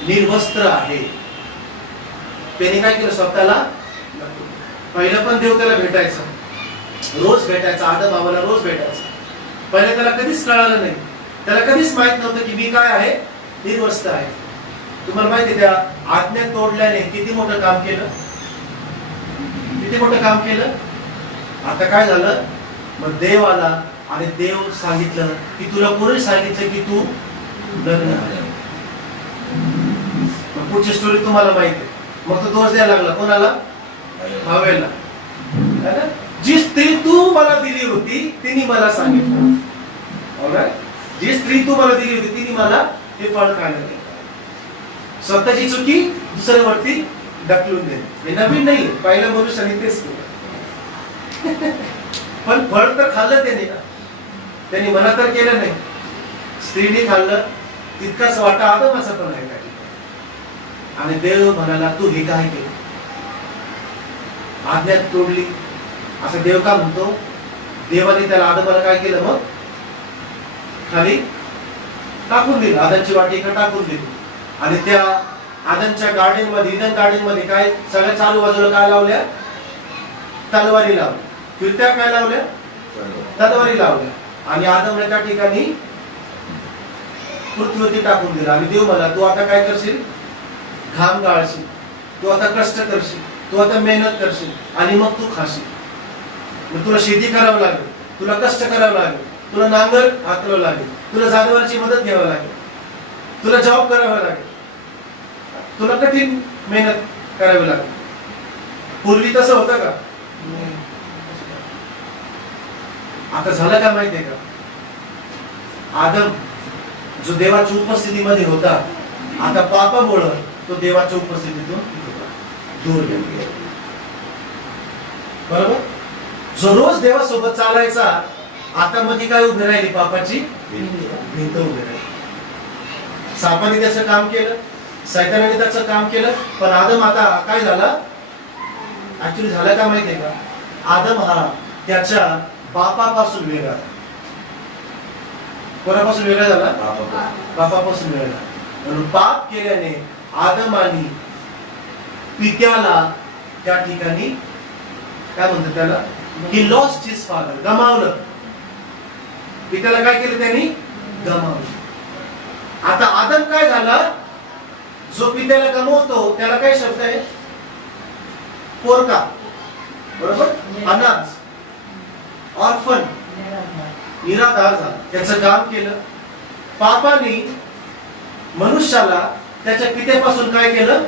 निर्वस्त्र आहे. त्याने काय केलं? स्वतःला पहिलं पण देव त्याला भेटायचा, रोज भेटायचा. आदम आम्हाला रोज भेटायचा. पहिले त्याला कधीच कळालं नाही, त्याला कधीच माहित नव्हतं की मी काय आहे? निर्वस्त्र आहे. तुम्हाला माहिती त्या आज्ञा तोडल्याने किती मोठं काम केलं, किती मोठं काम केलं. आता काय झालं? मग देव आला आणि देव सांगितलं की तुला कोणी सांगितलं की तू लग्न आहे? मग पुढची स्टोरी तुम्हाला माहिती आहे. मग तो दोष द्यायला लागला कोणाला? हवेला. जी स्त्री तू मला दिली होती तिने मला सांगितलं. जी स्त्री तू मला दिली होती तिने मला हे फळ खायला दिलं. स्वतःची चुकी दुसऱ्यावरती ढकलून दे. हे नवीन नाही, पहिल्या मनुष्याने तेच केलं. पण फळ तर खाल्लं त्यांनी मना तर केलं नाही. स्त्रीने खाल्लं, तितकाच वाटा आदमाचा पण आहे. आणि देव म्हणाला तू हे काय केलं? आज्ञा तोडली. असं देव का म्हणतो? देवाने त्याला आदमाला काय केलं? मग खाली टाकून दिलं. आदमची वाटी एका टाकून दिली. आणि त्या आदमच्या गार्डन मध्ये, इडन गार्डन मध्ये काय सगळ्या चालू बाजूला काय लावल्या? तलवारी लावल्या. फिरत्या काय लावल्या? तलवारी लावल्या. आणि आदमने त्या ठिकाणी पृथ्वीवरती टाकून दिलं. आणि देव म्हणला तू आता काय करशील? घाम गाळशील, तू आता कष्ट करशील, तू आता मेहनत करशील आणि मग तू खाशील. मग तुला शेती करावं लागेल, तुला कष्ट करावं लागेल, तुला नांगर हाकलावं लागेल, तुला जनावरांची मदत घ्यावी लागेल, तुला जॉब करावा लागेल, तुला कठीण मेहनत करावी लागेल. पूर्वी तसं होतं का? आता झालं का माहितीये का? आदम जो देवाच्या उपस्थितीमध्ये होता, आता पापामुळे तो देवाच्या उपस्थितीतून दूर गेला. बरोबर? जो रोज देवासोबत चालायचा, आता मध्ये काय उभी राहिली? पापाची भिंत उभी राहिली. सापाने त्याचं काम केलं, सैतानाने त्याचं काम केलं. पण आदम आता काय झाला? ऍक्च्युली झालं का माहितीये का? आदम हा त्याच्या बापापासून वेगळा. कोणापासून वेगळा झाला? बापापासून वेगळा. म्हणून पाप केल्याने आदमानी पित्याला त्या ठिकाणी काय म्हणतात त्याला? ही लॉस्ट हिज फादर, गमावलं. पित्याला काय केलं त्यांनी? गमावलं. आता आदम काय झाला? जो पित्याला गमावतो त्याला काय शब्द आहे? पोरका. बरोबर? अनाथ, ऑर्फन, निराधार झाला. त्याचं काम केलं. पापाने मनुष्याला त्याच्या पित्यापासून काय केलं?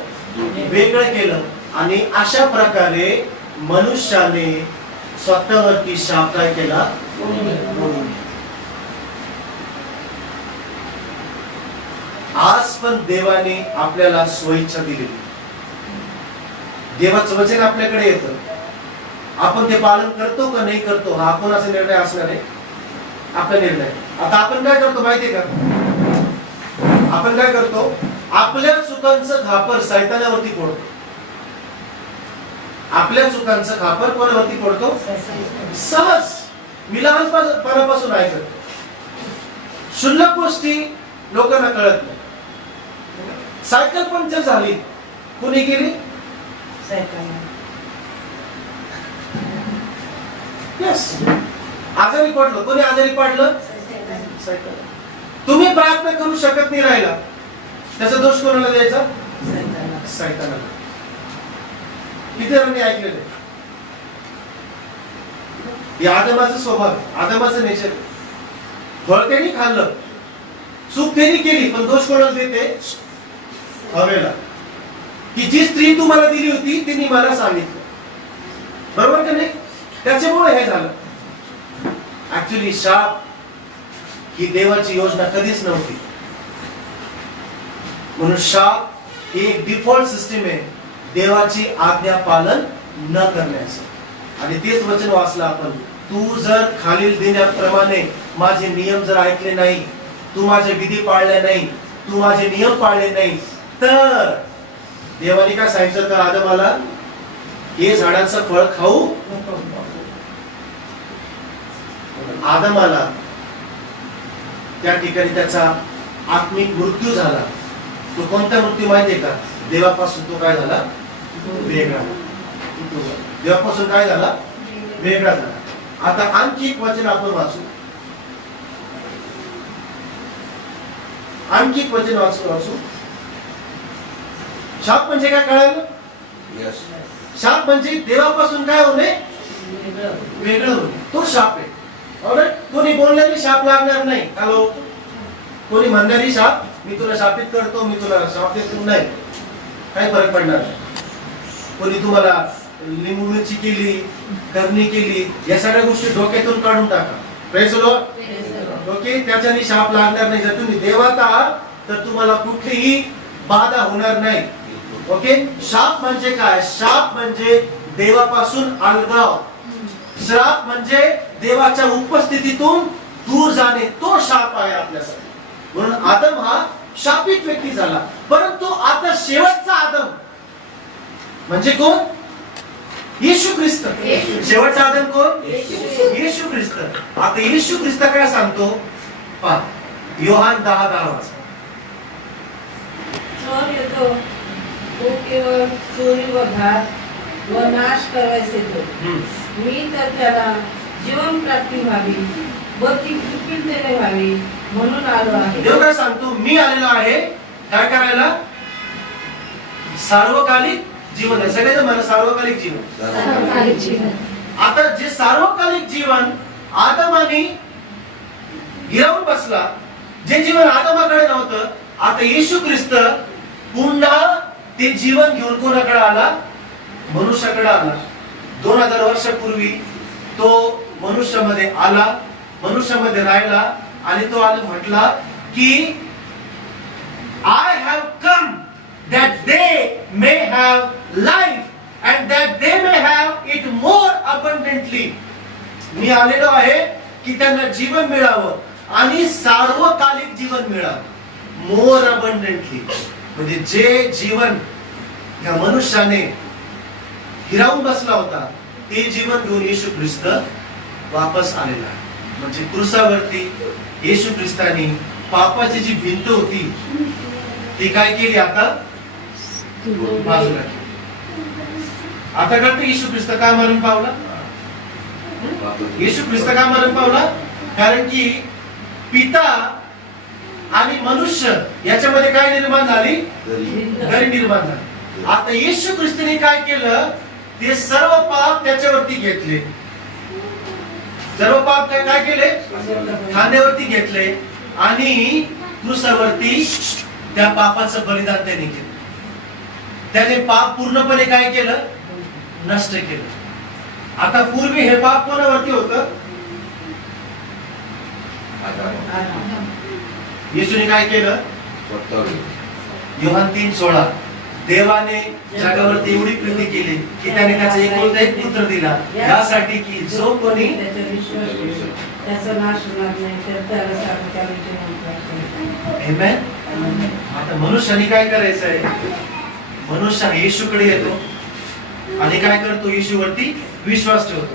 वेगळं केलं. आणि अशा प्रकारे मनुष्याने स्वतःवरती शाप काय केला? आज पण देवाने आपल्याला स्वइच्छा दिली. देवाचं वचन आपल्याकडे येतं, आपण ते पालन करतो का नाही करतो हा कोणाचा निर्णय असणार आहे? आपला निर्णय. आता आपण काय करतो माहितीये का? आपण काय करतो? आपल्या चुकांचं खापर सैतानावरती फोडतो. आपल्या चुकांचं खापर कोणावरती फोडतो? सहज. मी लहानपणापासून ऐकतो. क्षुल्लक गोष्टी लोकांना कळत नाही. सायकल पंक्चर झाली, कोणी केली? यस. आजारी पडलो, कोणी आजारी पडलं? सायकल. तुम्ही प्रयत्न करू शकत नाही राहिला, त्याचा दोष कोणाला द्यायचा? सैतानाला. किती जणांनी ऐकलेलं? हे आदमाचा स्वभाव, आदमाचं नेचर. फळ त्यांनी खाल्लं, चूक त्यांनी केली, पण दोष कोणाला देते? हवेला. की जी स्त्री तू मला दिली होती तिने मला सांगितलं. बरोबर का नाही? त्याच्यामुळे हे झालं. ऍक्च्युली शाप ही देवाची योजना कधीच नव्हती. म्हणून शाप ही एक डिफॉल्ट सिस्टीम आहे देवाची आज्ञा पालन न करण्याचं. आणि तेच वचन वाचलं आपण, तू जर खालील देण्याप्रमाणे माझे नियम जर ऐकले नाही, तू माझे विधी पाळले नाही, तू माझे नियम पाळले नाही, तर देवाने काय सांगितलं तर आदमाला, हे झाडाचं फळ खाऊ. आदमाला त्या ठिकाणी त्याचा आत्मिक मृत्यू झाला. तो कोणता मृत्यू माहितीये का? देवापासून तो काय झाला? वेगळा. देवापासून काय झाला? वेगळा झाला. आता आणखी एक वचन आपण वाचू. आणखी एक वचन वाचू. शाप म्हणजे काय कळालं? यस. शाप म्हणजे देवापासून काय होणे? वेगळं होणे. तो शाप आहे. ऑलराईट. कोणी बोलल्याने शाप लागणार नाही. हॅलो, कोणी म्हणणारी शाप, मी तुला शापित करतो, मी तुला शाप देतो, नाही, काही फरक पडणार नाही. कोणी तुम्हाला लिंबू मिरची केली, करणी केली, या सगळ्या गोष्टी डोक्यातून काढून टाका. Praise the Lord. ओके, त्याच्याने शाप लागणार नाही. जर तुम्ही देवात आहात तर तुम्हाला कुठलीही बाधा होणार नाही. ओके. शाप म्हणजे काय? शाप म्हणजे देवापासून अलगाव. श्राप म्हणजे देवाच्या उपस्थितीतून दूर जाणे. तो शाप आहे आपल्यासाठी. म्हणून आदम हा शापित व्यक्ती झाला. परंतु आता शेवटचा आदम म्हणजे कोण? येशू ख्रिस्त. शेवटचा आदम कोण? येशू ख्रिस्त. आता येशू ख्रिस्त काय सांगतो पहा, योहान 10:10 वाचा. चोर येतो, तो केवळ चोरी व घात व नाश करायचे तो. मी तर त्याला जीवन प्राप्ती व्हावी व ती कृपीतेने व्हावी म्हणून आलो आहे. देव काय सांगतो? मी आलेलो आहे काय करायला? सार्वकालिक जीवन आहे. सगळेजण म्हणा सार्वकालिक जीवन. आता जे सार्वकालिक जीवन आदमाने हिरावून बसला, जे जीवन आदमाकडे नव्हतं, आता येशू ख्रिस्त पुन्हा ते जीवन घेऊन कोणाकडे आला? मनुष्याकडे आला. 2000 वर्षापूर्वी तो मनुष्यामध्ये आला, मनुष्यामध्ये राहिला आणि तो आला म्हटला की I have come that they may have life and that they may have it more abundantly. मी आलेलो आहे की त्यांना जीवन मिळावं आणि सार्वकालिक जीवन मिळावं. मोर अबंडंटली म्हणजे जे जीवन या मनुष्याने हिरावून बसला होता ते जीवन घेऊन येशू ख्रिस्त वापस आलेला आहे. म्हणजे क्रूसावरती येशू ख्रिस्तानी पापाची जी भिंत होती ती काय केली? आता बाजूला केली. आता कळतं येशू ख्रिस्त का मरण पावला? येशू ख्रिस्त का मरण पावला? कारण की पिता आणि मनुष्य याच्यामध्ये काय निर्माण झाली? दरी निर्माण झाली. आता येशू ख्रिस्ताने काय केलं? ते सर्व पाप त्याच्यावरती घेतले. सर्व पाप काय केले? खांद्यावरती घेतले आणि क्रूसावरती त्या पापाचं बलिदान त्याने केलं. त्याने पाप पूर्णपणे काय केलं? नष्ट केलं. आता पूर्वी हे पाप कोणावरती होतं? येशूने काय केलं? योहान 3:16 देवाने जगावरती एवढी प्रीती केली की त्याने त्याचा एकुलता एक पुत्र दिला, यासाठी की जो कोणी त्याचा नाश होणार नाही तर त्याला सार्वकालिक जीवन प्राप्त. आमेन. आता मनुष्याने काय करायचं आहे? मनुष्य येशूकडे येतो आणि काय करतो? येशूवरती विश्वास ठेवतो.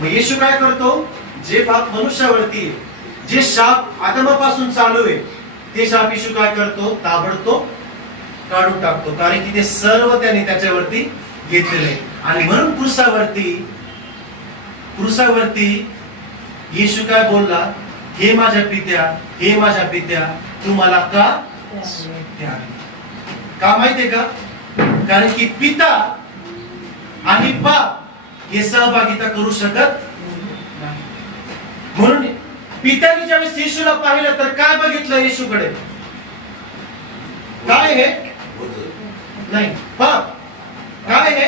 मग येशू काय करतो? जे पाप मनुष्यावरती आहे, जे शाप आदमापासून चालू आहे, ते शाप येशू काय करतो? ताबडतोब काढून टाकतो. कारण की ते सर्व त्याने त्याच्यावरती घेतलेले आहे. आणि म्हणून क्रूसावरती येशू काय बोलला? हे माझ्या पित्या, हे माझ्या पित्या, तू मला का त्याग? का माहितीये का? कारण की पिता आणि बाप हे सहभागिता करू शकत नाही. म्हणून पित्याने ज्यावेळेस येशूला पाहिलं तर काय बघितलं येशूकडे? काय हे? नाही, पाप. काय हे?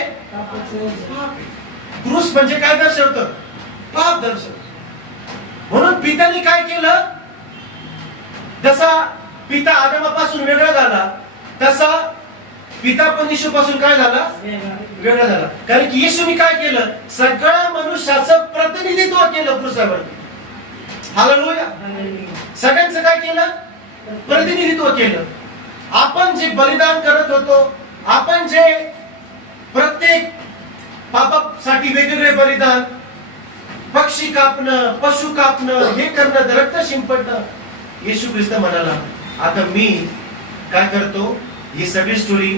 क्रूस म्हणजे काय दर्शवतं? पाप दर्शवतं. म्हणून पित्याने काय केलं? जसा पिता आदमापासून वेगळा झाला तसा पिता पण येशू पासून काय झाला, वेगळा झाला. कारण की येशूने काय केलं, सगळ्या मनुष्याचं प्रतिनिधित्व केलं क्रूसावरती. हालेलुया. सगळ्यांचं काय केलं, प्रतिनिधित्व केलं. आपण जे बलिदान करत होतो, आपण जे प्रत्येक पापासाठी वेगवेगळे बलिदान, पक्षी कापणं, पशु कापणं, हे करणं, रक्त शिंपडणं, येशू ख्रिस्त म्हणाला आता मी काय करतो, ही सगळी स्टोरी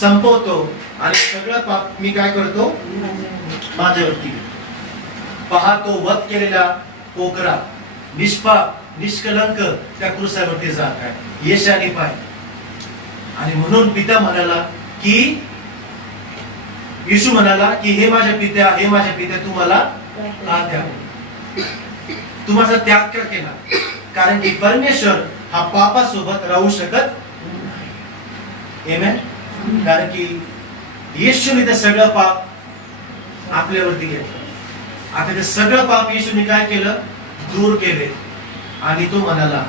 संपवतो आणि सगळं पाप मी काय करतो, माझ्यावरती घेतो. पहा तो वध केलेला कोकरा निष्पाप निष्कलंक त्या क्रूसावरती जात आहे, यशाने पाय. आणि म्हणून पिता म्हणाला की, येशू म्हणाला की हे माझ्या पित्या, हे माझ्या पित्या, तू मला का त्याग, तू माझा त्याग का केला. कारण की परमेश्वर हा पापासोबत राहू शकत नाही. आमेन. कारण की येशूने ते सगळं पाप आपल्यावरती घेतलं. आता ते सगळं पाप येशूने काय केलं, दूर केले. आणि तो म्हणाला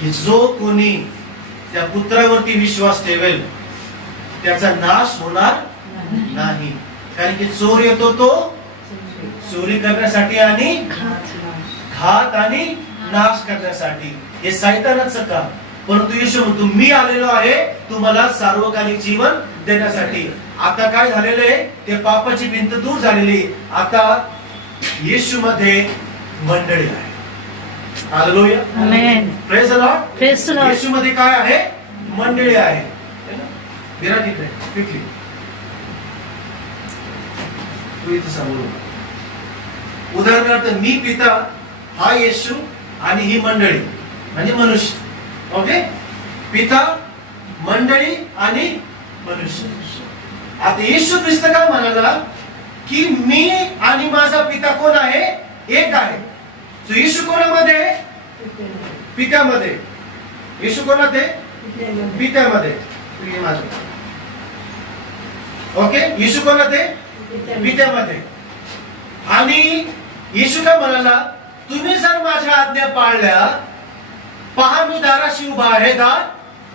की जो कोणी त्या पुत्रावरती विश्वास ठेवेल त्याचा नाश होणार नाही. कारण की चोर येतो तो चोरी करण्यासाठी आणि घात आणि नाश करण्यासाठी, हे सैतानाचं काम. परंतु येशू म्हणतो मी आलेलो आहे तुम्हाला सार्वकालिक जीवन देण्यासाठी. आता काय झालेलं आहे, ते पापाची भिंत दूर झालेली. आता येशू मध्ये मंडळी आहे. Hallelujah. Amen. Praise the Lord. Praise the Lord. Yeshu मध्ये काय आहे, मंडळी आहे. विराट इकडे क्विकली तू इथे सांगू. उदाहरणार्थ मी, पिता, हा येशू आणि ही मंडळी म्हणजे मनुष्य. ओके, पिता, मंडळी आणि मनुष्य. आता येशू ख्रिस्त काय म्हणाला की मी आणि माझा पिता कोण आहे, एक आहे. सो येशू कोणामध्ये, पित्यामध्ये. येशू कोणात आहे, पित्यामध्ये. ओके, येशू कोणात आहे, पित्यामध्ये. आणि येशू काय म्हणाला, तुम्ही जर माझ्या आज्ञा पाळल्या, पहा मी दाराशी उभा आहे, दार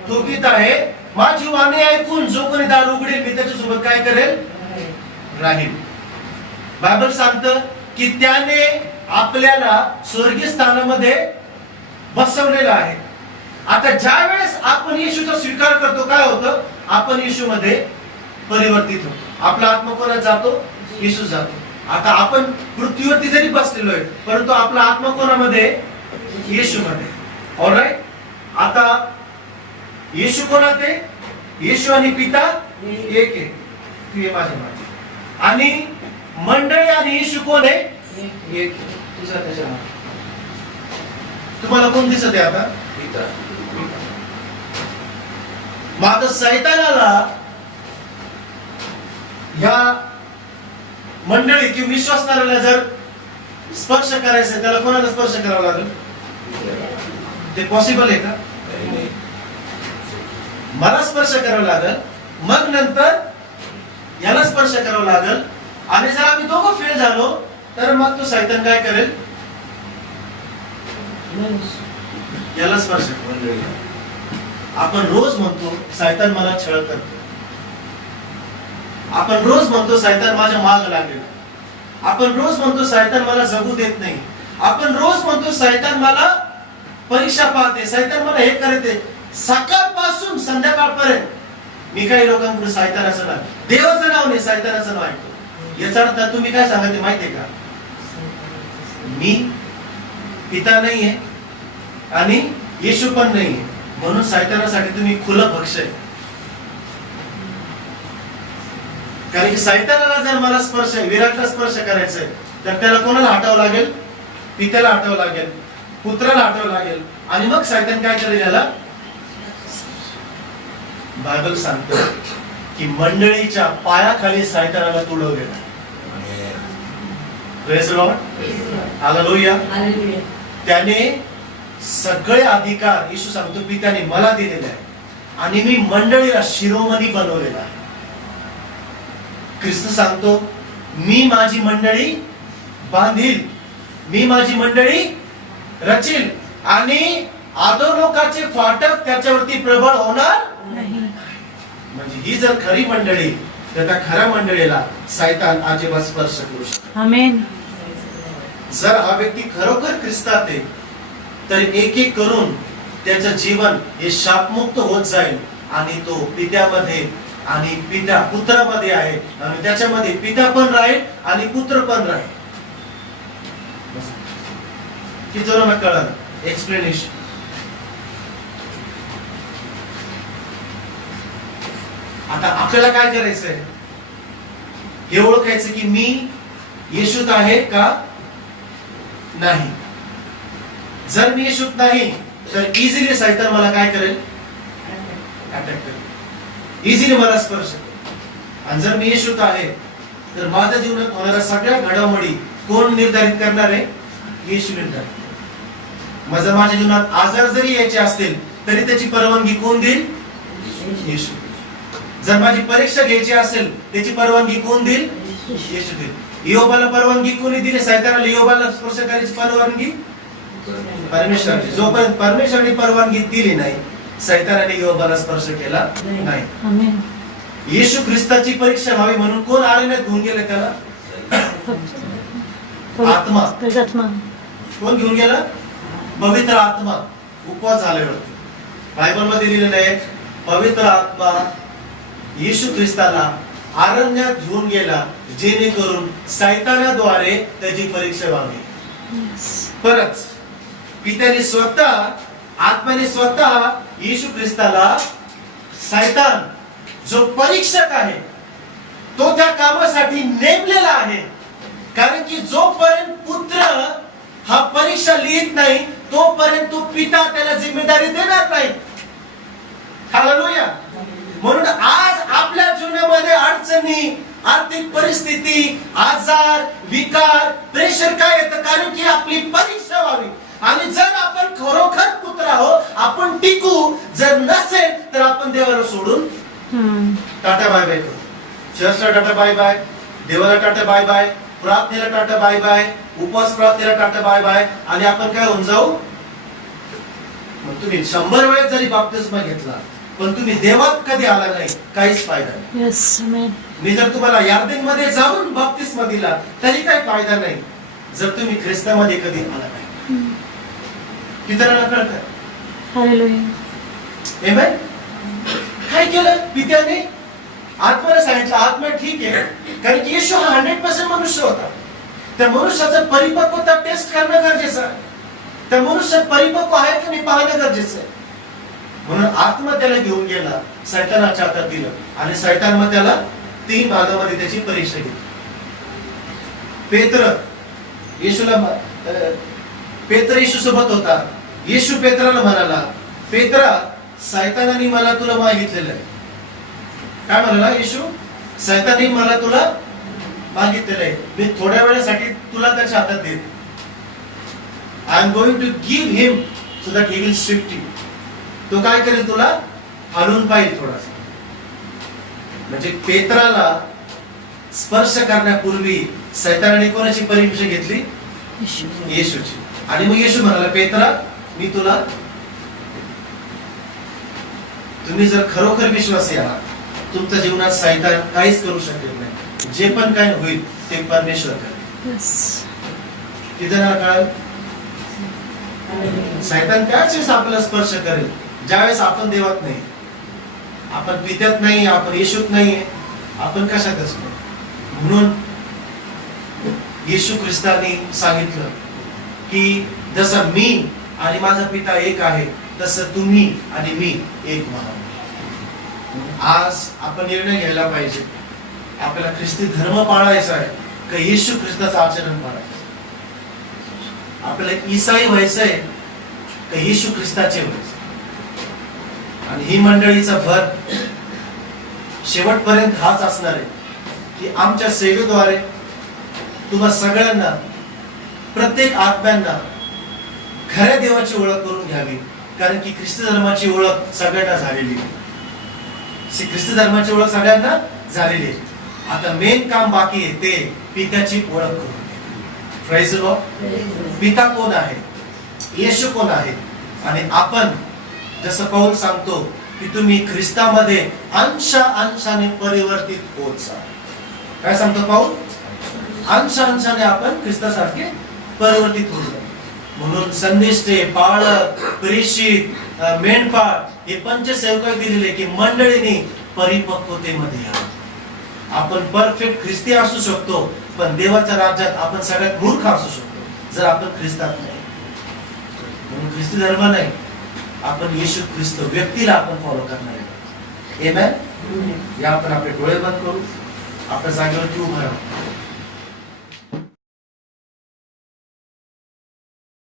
ठोकीत आहे, माझी वाणी ऐकून जो कोणी दार उघडेल मी त्याच्यासोबत काय करेल, राहील. बायबल सांगतं की त्याने आपल्याला स्वर्गीय स्थानामध्ये बसवलेलं आहे. आता ज्या वेळेस आपण येशूचा स्वीकार करतो काय होतं, आपण येशूमध्ये परिवर्तित होतो. आपला आत्मा कोणात जातो, येशू जातो. आता आपण पृथ्वीवरती जरी बसलेलो आहे परंतु आपला आत्मा कोणामध्ये, येशूमध्ये. ऑलराईट. आता येशू कोणात आहे, येशू आणि पिता एक आहे. तू ये माझ्या मागे. आणि मंडळी आणि येशू कोण आहे, एक. तुझा त्याच्या मागे. तुम्हाला कोण दिसत आहे आता, पिता. मग आता सैतानाला या मंडळी किंवा विश्वासणाऱ्याला जर स्पर्श करायचं, त्याला कोणाला स्पर्श करावा लागेल, ते पॉसिबल आहे का, मला स्पर्श करावा लागेल, मग नंतर याला स्पर्श करावा लागेल. आणि जर आम्ही दोघं फेल झालो तर मग तो सैतान काय करेल, याला स्पर्श करेल. आपण रोज म्हणतो सैतान मला छळ करतो, आपण रोज म्हणतो सैतान माझ्या माग लागेल, आपण रोज म्हणतो सैतान मला जगू देत नाही, आपण रोज म्हणतो सैतान मला परीक्षा पाहते, सैतान मला हे करते. सकाळपासून संध्याकाळपर्यंत मी काही लोकांकडे सैतानाचं नाव, देवाचं नाव नाही, सैतानाचं नाव ऐकतो. याचा अर्थ तुम्ही काय सांगते माहितीये का, मी पिता नाहीये आणि येशू पण नाहीये, म्हणून सैतानासाठी तुम्ही खुलं भक्ष आहे. कारण की सैतानाला जर मला स्पर्श, विराटला स्पर्श करायचा आहे तर त्याला कोणाला हटावं लागेल, पित्याला हटावं लागेल, पुत्राला हटावं लागेल. आणि मग सैतान काय करेल याला. बायबल सांगतो की मंडळीच्या पायाखाली सैतानाला तुडवलेला. Praise the Lord. हालेलुया. त्याने सगळे अधिकार येशू सांगतो पित्याने मला दिलेले आहे आणि मी मंडळीला शिरोमणी बनवलेला आहे. ख्रिस्त सांगतो मी माझी मंडळी बांधील, मी माझी मंडळी रचील आणि अधोलोकाचे फाटक त्याच्यावरती प्रबळ होणार नाही. म्हणजे ही जर खरी मंडळी, तर त्या खऱ्या मंडळीला शैतान अजिबात स्पर्श करू शकतो. आमेन. जर हा व्यक्ती खरोखर ख्रिस्तात आहे, तर एक एक करून त्याचं जीवन हे शापमुक्त होत जाईल आणि तो पित्यामध्ये आणि पिता पुत्रामध्ये आहे आणि त्याच्यामध्ये पिता पण राहील आणि पुत्र पण राहील. की जरा मग कळलं एक्सप्लेनेशन. आता आपल्याला काय करायचंय, हे ओळखायचं की मी येशूत आहे का नाही. जर मी येशूत नाही, तर इझिली शैतान मला काय करेल, अटॅक करेल, इझिली मला स्पर्श करेल. आणि जर मी येशूत आहे, तर माझ्या जीवनात होणाऱ्या सगळ्या घडामोडी कोण निर्धारित करणार आहे, येशू निर्धारित. माझ्या जीवनात आजार जरी यायचे असतील, तरी त्याची परवानगी कोण देईल, येशू. जर माझी परीक्षा घ्यायची असेल, त्याची परवानगी कोण देईल, येशू देईल. योबाला परवानगी कोणी दिली, शैतानाला योबाला स्पर्श करायची परवानगी परमेश्वराने. जोपर्यंत परमेश्वराने परवानगी दिली नाही, शैतानाने योबाला स्पर्श केला नाही. आमेन. येशू ख्रिस्ताची परीक्षा व्हावी म्हणून कोण अरण्यात घेऊन गेले त्याला, आत्मा. आत्मा. कोण घेऊन गेला, पवित्र आत्मा. उपवास झाल्यावरती बायबल मध्ये लिहिलेलं आहे, पवित्र आत्मा येशू ख्रिस्ताला अरण्यात घेऊन गेला, जेणेकरून शैतानाद्वारे त्याची परीक्षा व्हावी. परत पित्याने स्वतः, आत्म्याने स्वतः येशू ख्रिस्ताला, शैतान जो परीक्षक आहे, तो त्या कामासाठी नेमलेला आहे. कारण की जोपर्यंत पुत्र हा परीक्षा लिहित नाही, तोपर्यंत तो पिता त्याला जिम्मेदारी देणार नाही. हालेलुया. म्हणून आज आपल्या जीवनामध्ये अडचणी, आर्थिक परिस्थिती, आजार, विकार, प्रेशर काय येतं, कारण की आपली परीक्षा व्हावी. आणि जर आपण खरोखर पुत्र आहोत, आपण टिकू. जर नसेल, तर आपण देवाला सोडून टाटा बाय बाय करू. चर्चला टाटा बाय बाय, देवाला टाटा बाय बाय, प्रार्थनेला टाटा बाय बाय, उपवास प्रार्थनेला टाटा बाय बाय, आणि आपण काय होऊन जाऊ. मग तुम्ही 100 वेळेस जरी बाप्तिस्मा घेतला, पण तुम्ही देवात कधी आला नाही, काहीच फायदा नाही. यस. आमेन. मी जर तुम्हाला यार्देन मध्ये जाऊन बाप्तिस्मा दिला, तरी काही फायदा नाही, जर तुम्ही ख्रिस्तामध्ये कधी आला नाही. किती जणांना कळतं. हालेलुया. आमेन. काय केलं पित्याने, आत्म्याला सांगितलं, आत्मा ठीक आहे, कारण की येशू हा 100% मनुष्य होता. त्या मनुष्याचं परिपक्वता टेस्ट करणं गरजेचं आहे. त्या मनुष्य परिपक्व आहे की नाही पाहणं गरजेचं आहे. म्हणून आत्मा त्याला घेऊन गेला, शैतानाच्या हातात दिलं, आणि शैतान मग त्याला 3 भागामध्ये त्याची परीक्षा घेतली. पेत्र येशू सोबत होता. येशू पेत्राला म्हणाला, पेत्रा, शैतानाने मला तुला मागितलेलं आहे. काय म्हणाला येशू, शैतानाने मला तुला मागितलेलं आहे, मी थोड्या वेळासाठी तुला त्याच्या हातात देतो. I am going to give him so that he will swift you. तो काय करेल, तुला हलवून पाहिजे थोडासा. म्हणजे पेत्राला स्पर्श करण्यापूर्वी शैतानाने कोणाची परीक्षा घेतली, येशूची. आणि मग येशू म्हणाला, पेत्रा, मी तुला, तुम्ही जर खरोखर विश्वासी आहात, तुमच्या जीवनात शैतान काहीच करू शकत नाही. जे पण काय होईल ते परमेश्वर करेल. किती जणांना कळाल. शैतान त्याच वेळेस आपल्याला स्पर्श करेल, ज्यावेळेस आपण देवात नाही, आपण पित्यात नाही, आपण येशूत नाहीये, आपण कशातच नाही. म्हणून येशू ख्रिस्ताने सांगितलं की जसं मी आणि माझा पिता एक आहे, तसं तुम्ही आणि मी एक व्हा. आज आपण निर्णय घ्यायला पाहिजे, आपल्याला ख्रिस्ती धर्म पाळायचा आहे का येशू ख्रिस्ताचं आचरण पाळायचं. आपल्याला ईसाई व्हायचंय का येशू ख्रिस्ताचे व्हायचं. आणि ही मंडळीचा भर शेवटपर्यंत हाच असणार आहे की आमच्या सेवेद्वारे तुम्हा सगळ्यांना, प्रत्येक आत्म्यांना खऱ्या देवाची ओळख करून घ्यावी. कारण की ख्रिस्ती धर्माची ओळख सगळ्यांना झालेली आहे. ख्रिस्ती धर्माची ओळख सगळ्यांना झालेली आहे. आता मेन काम बाकी आहे, ते पित्याची ओळख करून. Praise the Lord. पिता कोण आहे, येशू कोण आहे, आणि आपण जसं पौल सांगतो की तुम्ही ख्रिस्तामध्ये अंशाने परिवर्तित होत जा. काय सांगतो पाऊल? अंशाने आपण ख्रिस्तासारखे परिवर्तित होत जाऊ. म्हणून संदेष्टे, पाळक, प्रेषित, मेंढपाळ हे पंचसेवक दिलेले की मंडळीने परिपक्वतेमध्ये या. आपण परफेक्ट ख्रिस्ती असू शकतो, पण देवाच्या राज्यात आपण सगळ्यात मूर्ख असू शकतो जर आपण ख्रिस्तात नाही. म्हणून ख्रिस्ती धर्म नाही, आपण येशू ख्रिस्त व्यक्तीला आपण फॉलो करणार आहे. आमेन. या आपण आपले डोळे बंद करू, आपल्या जागेवरती उभं राहू.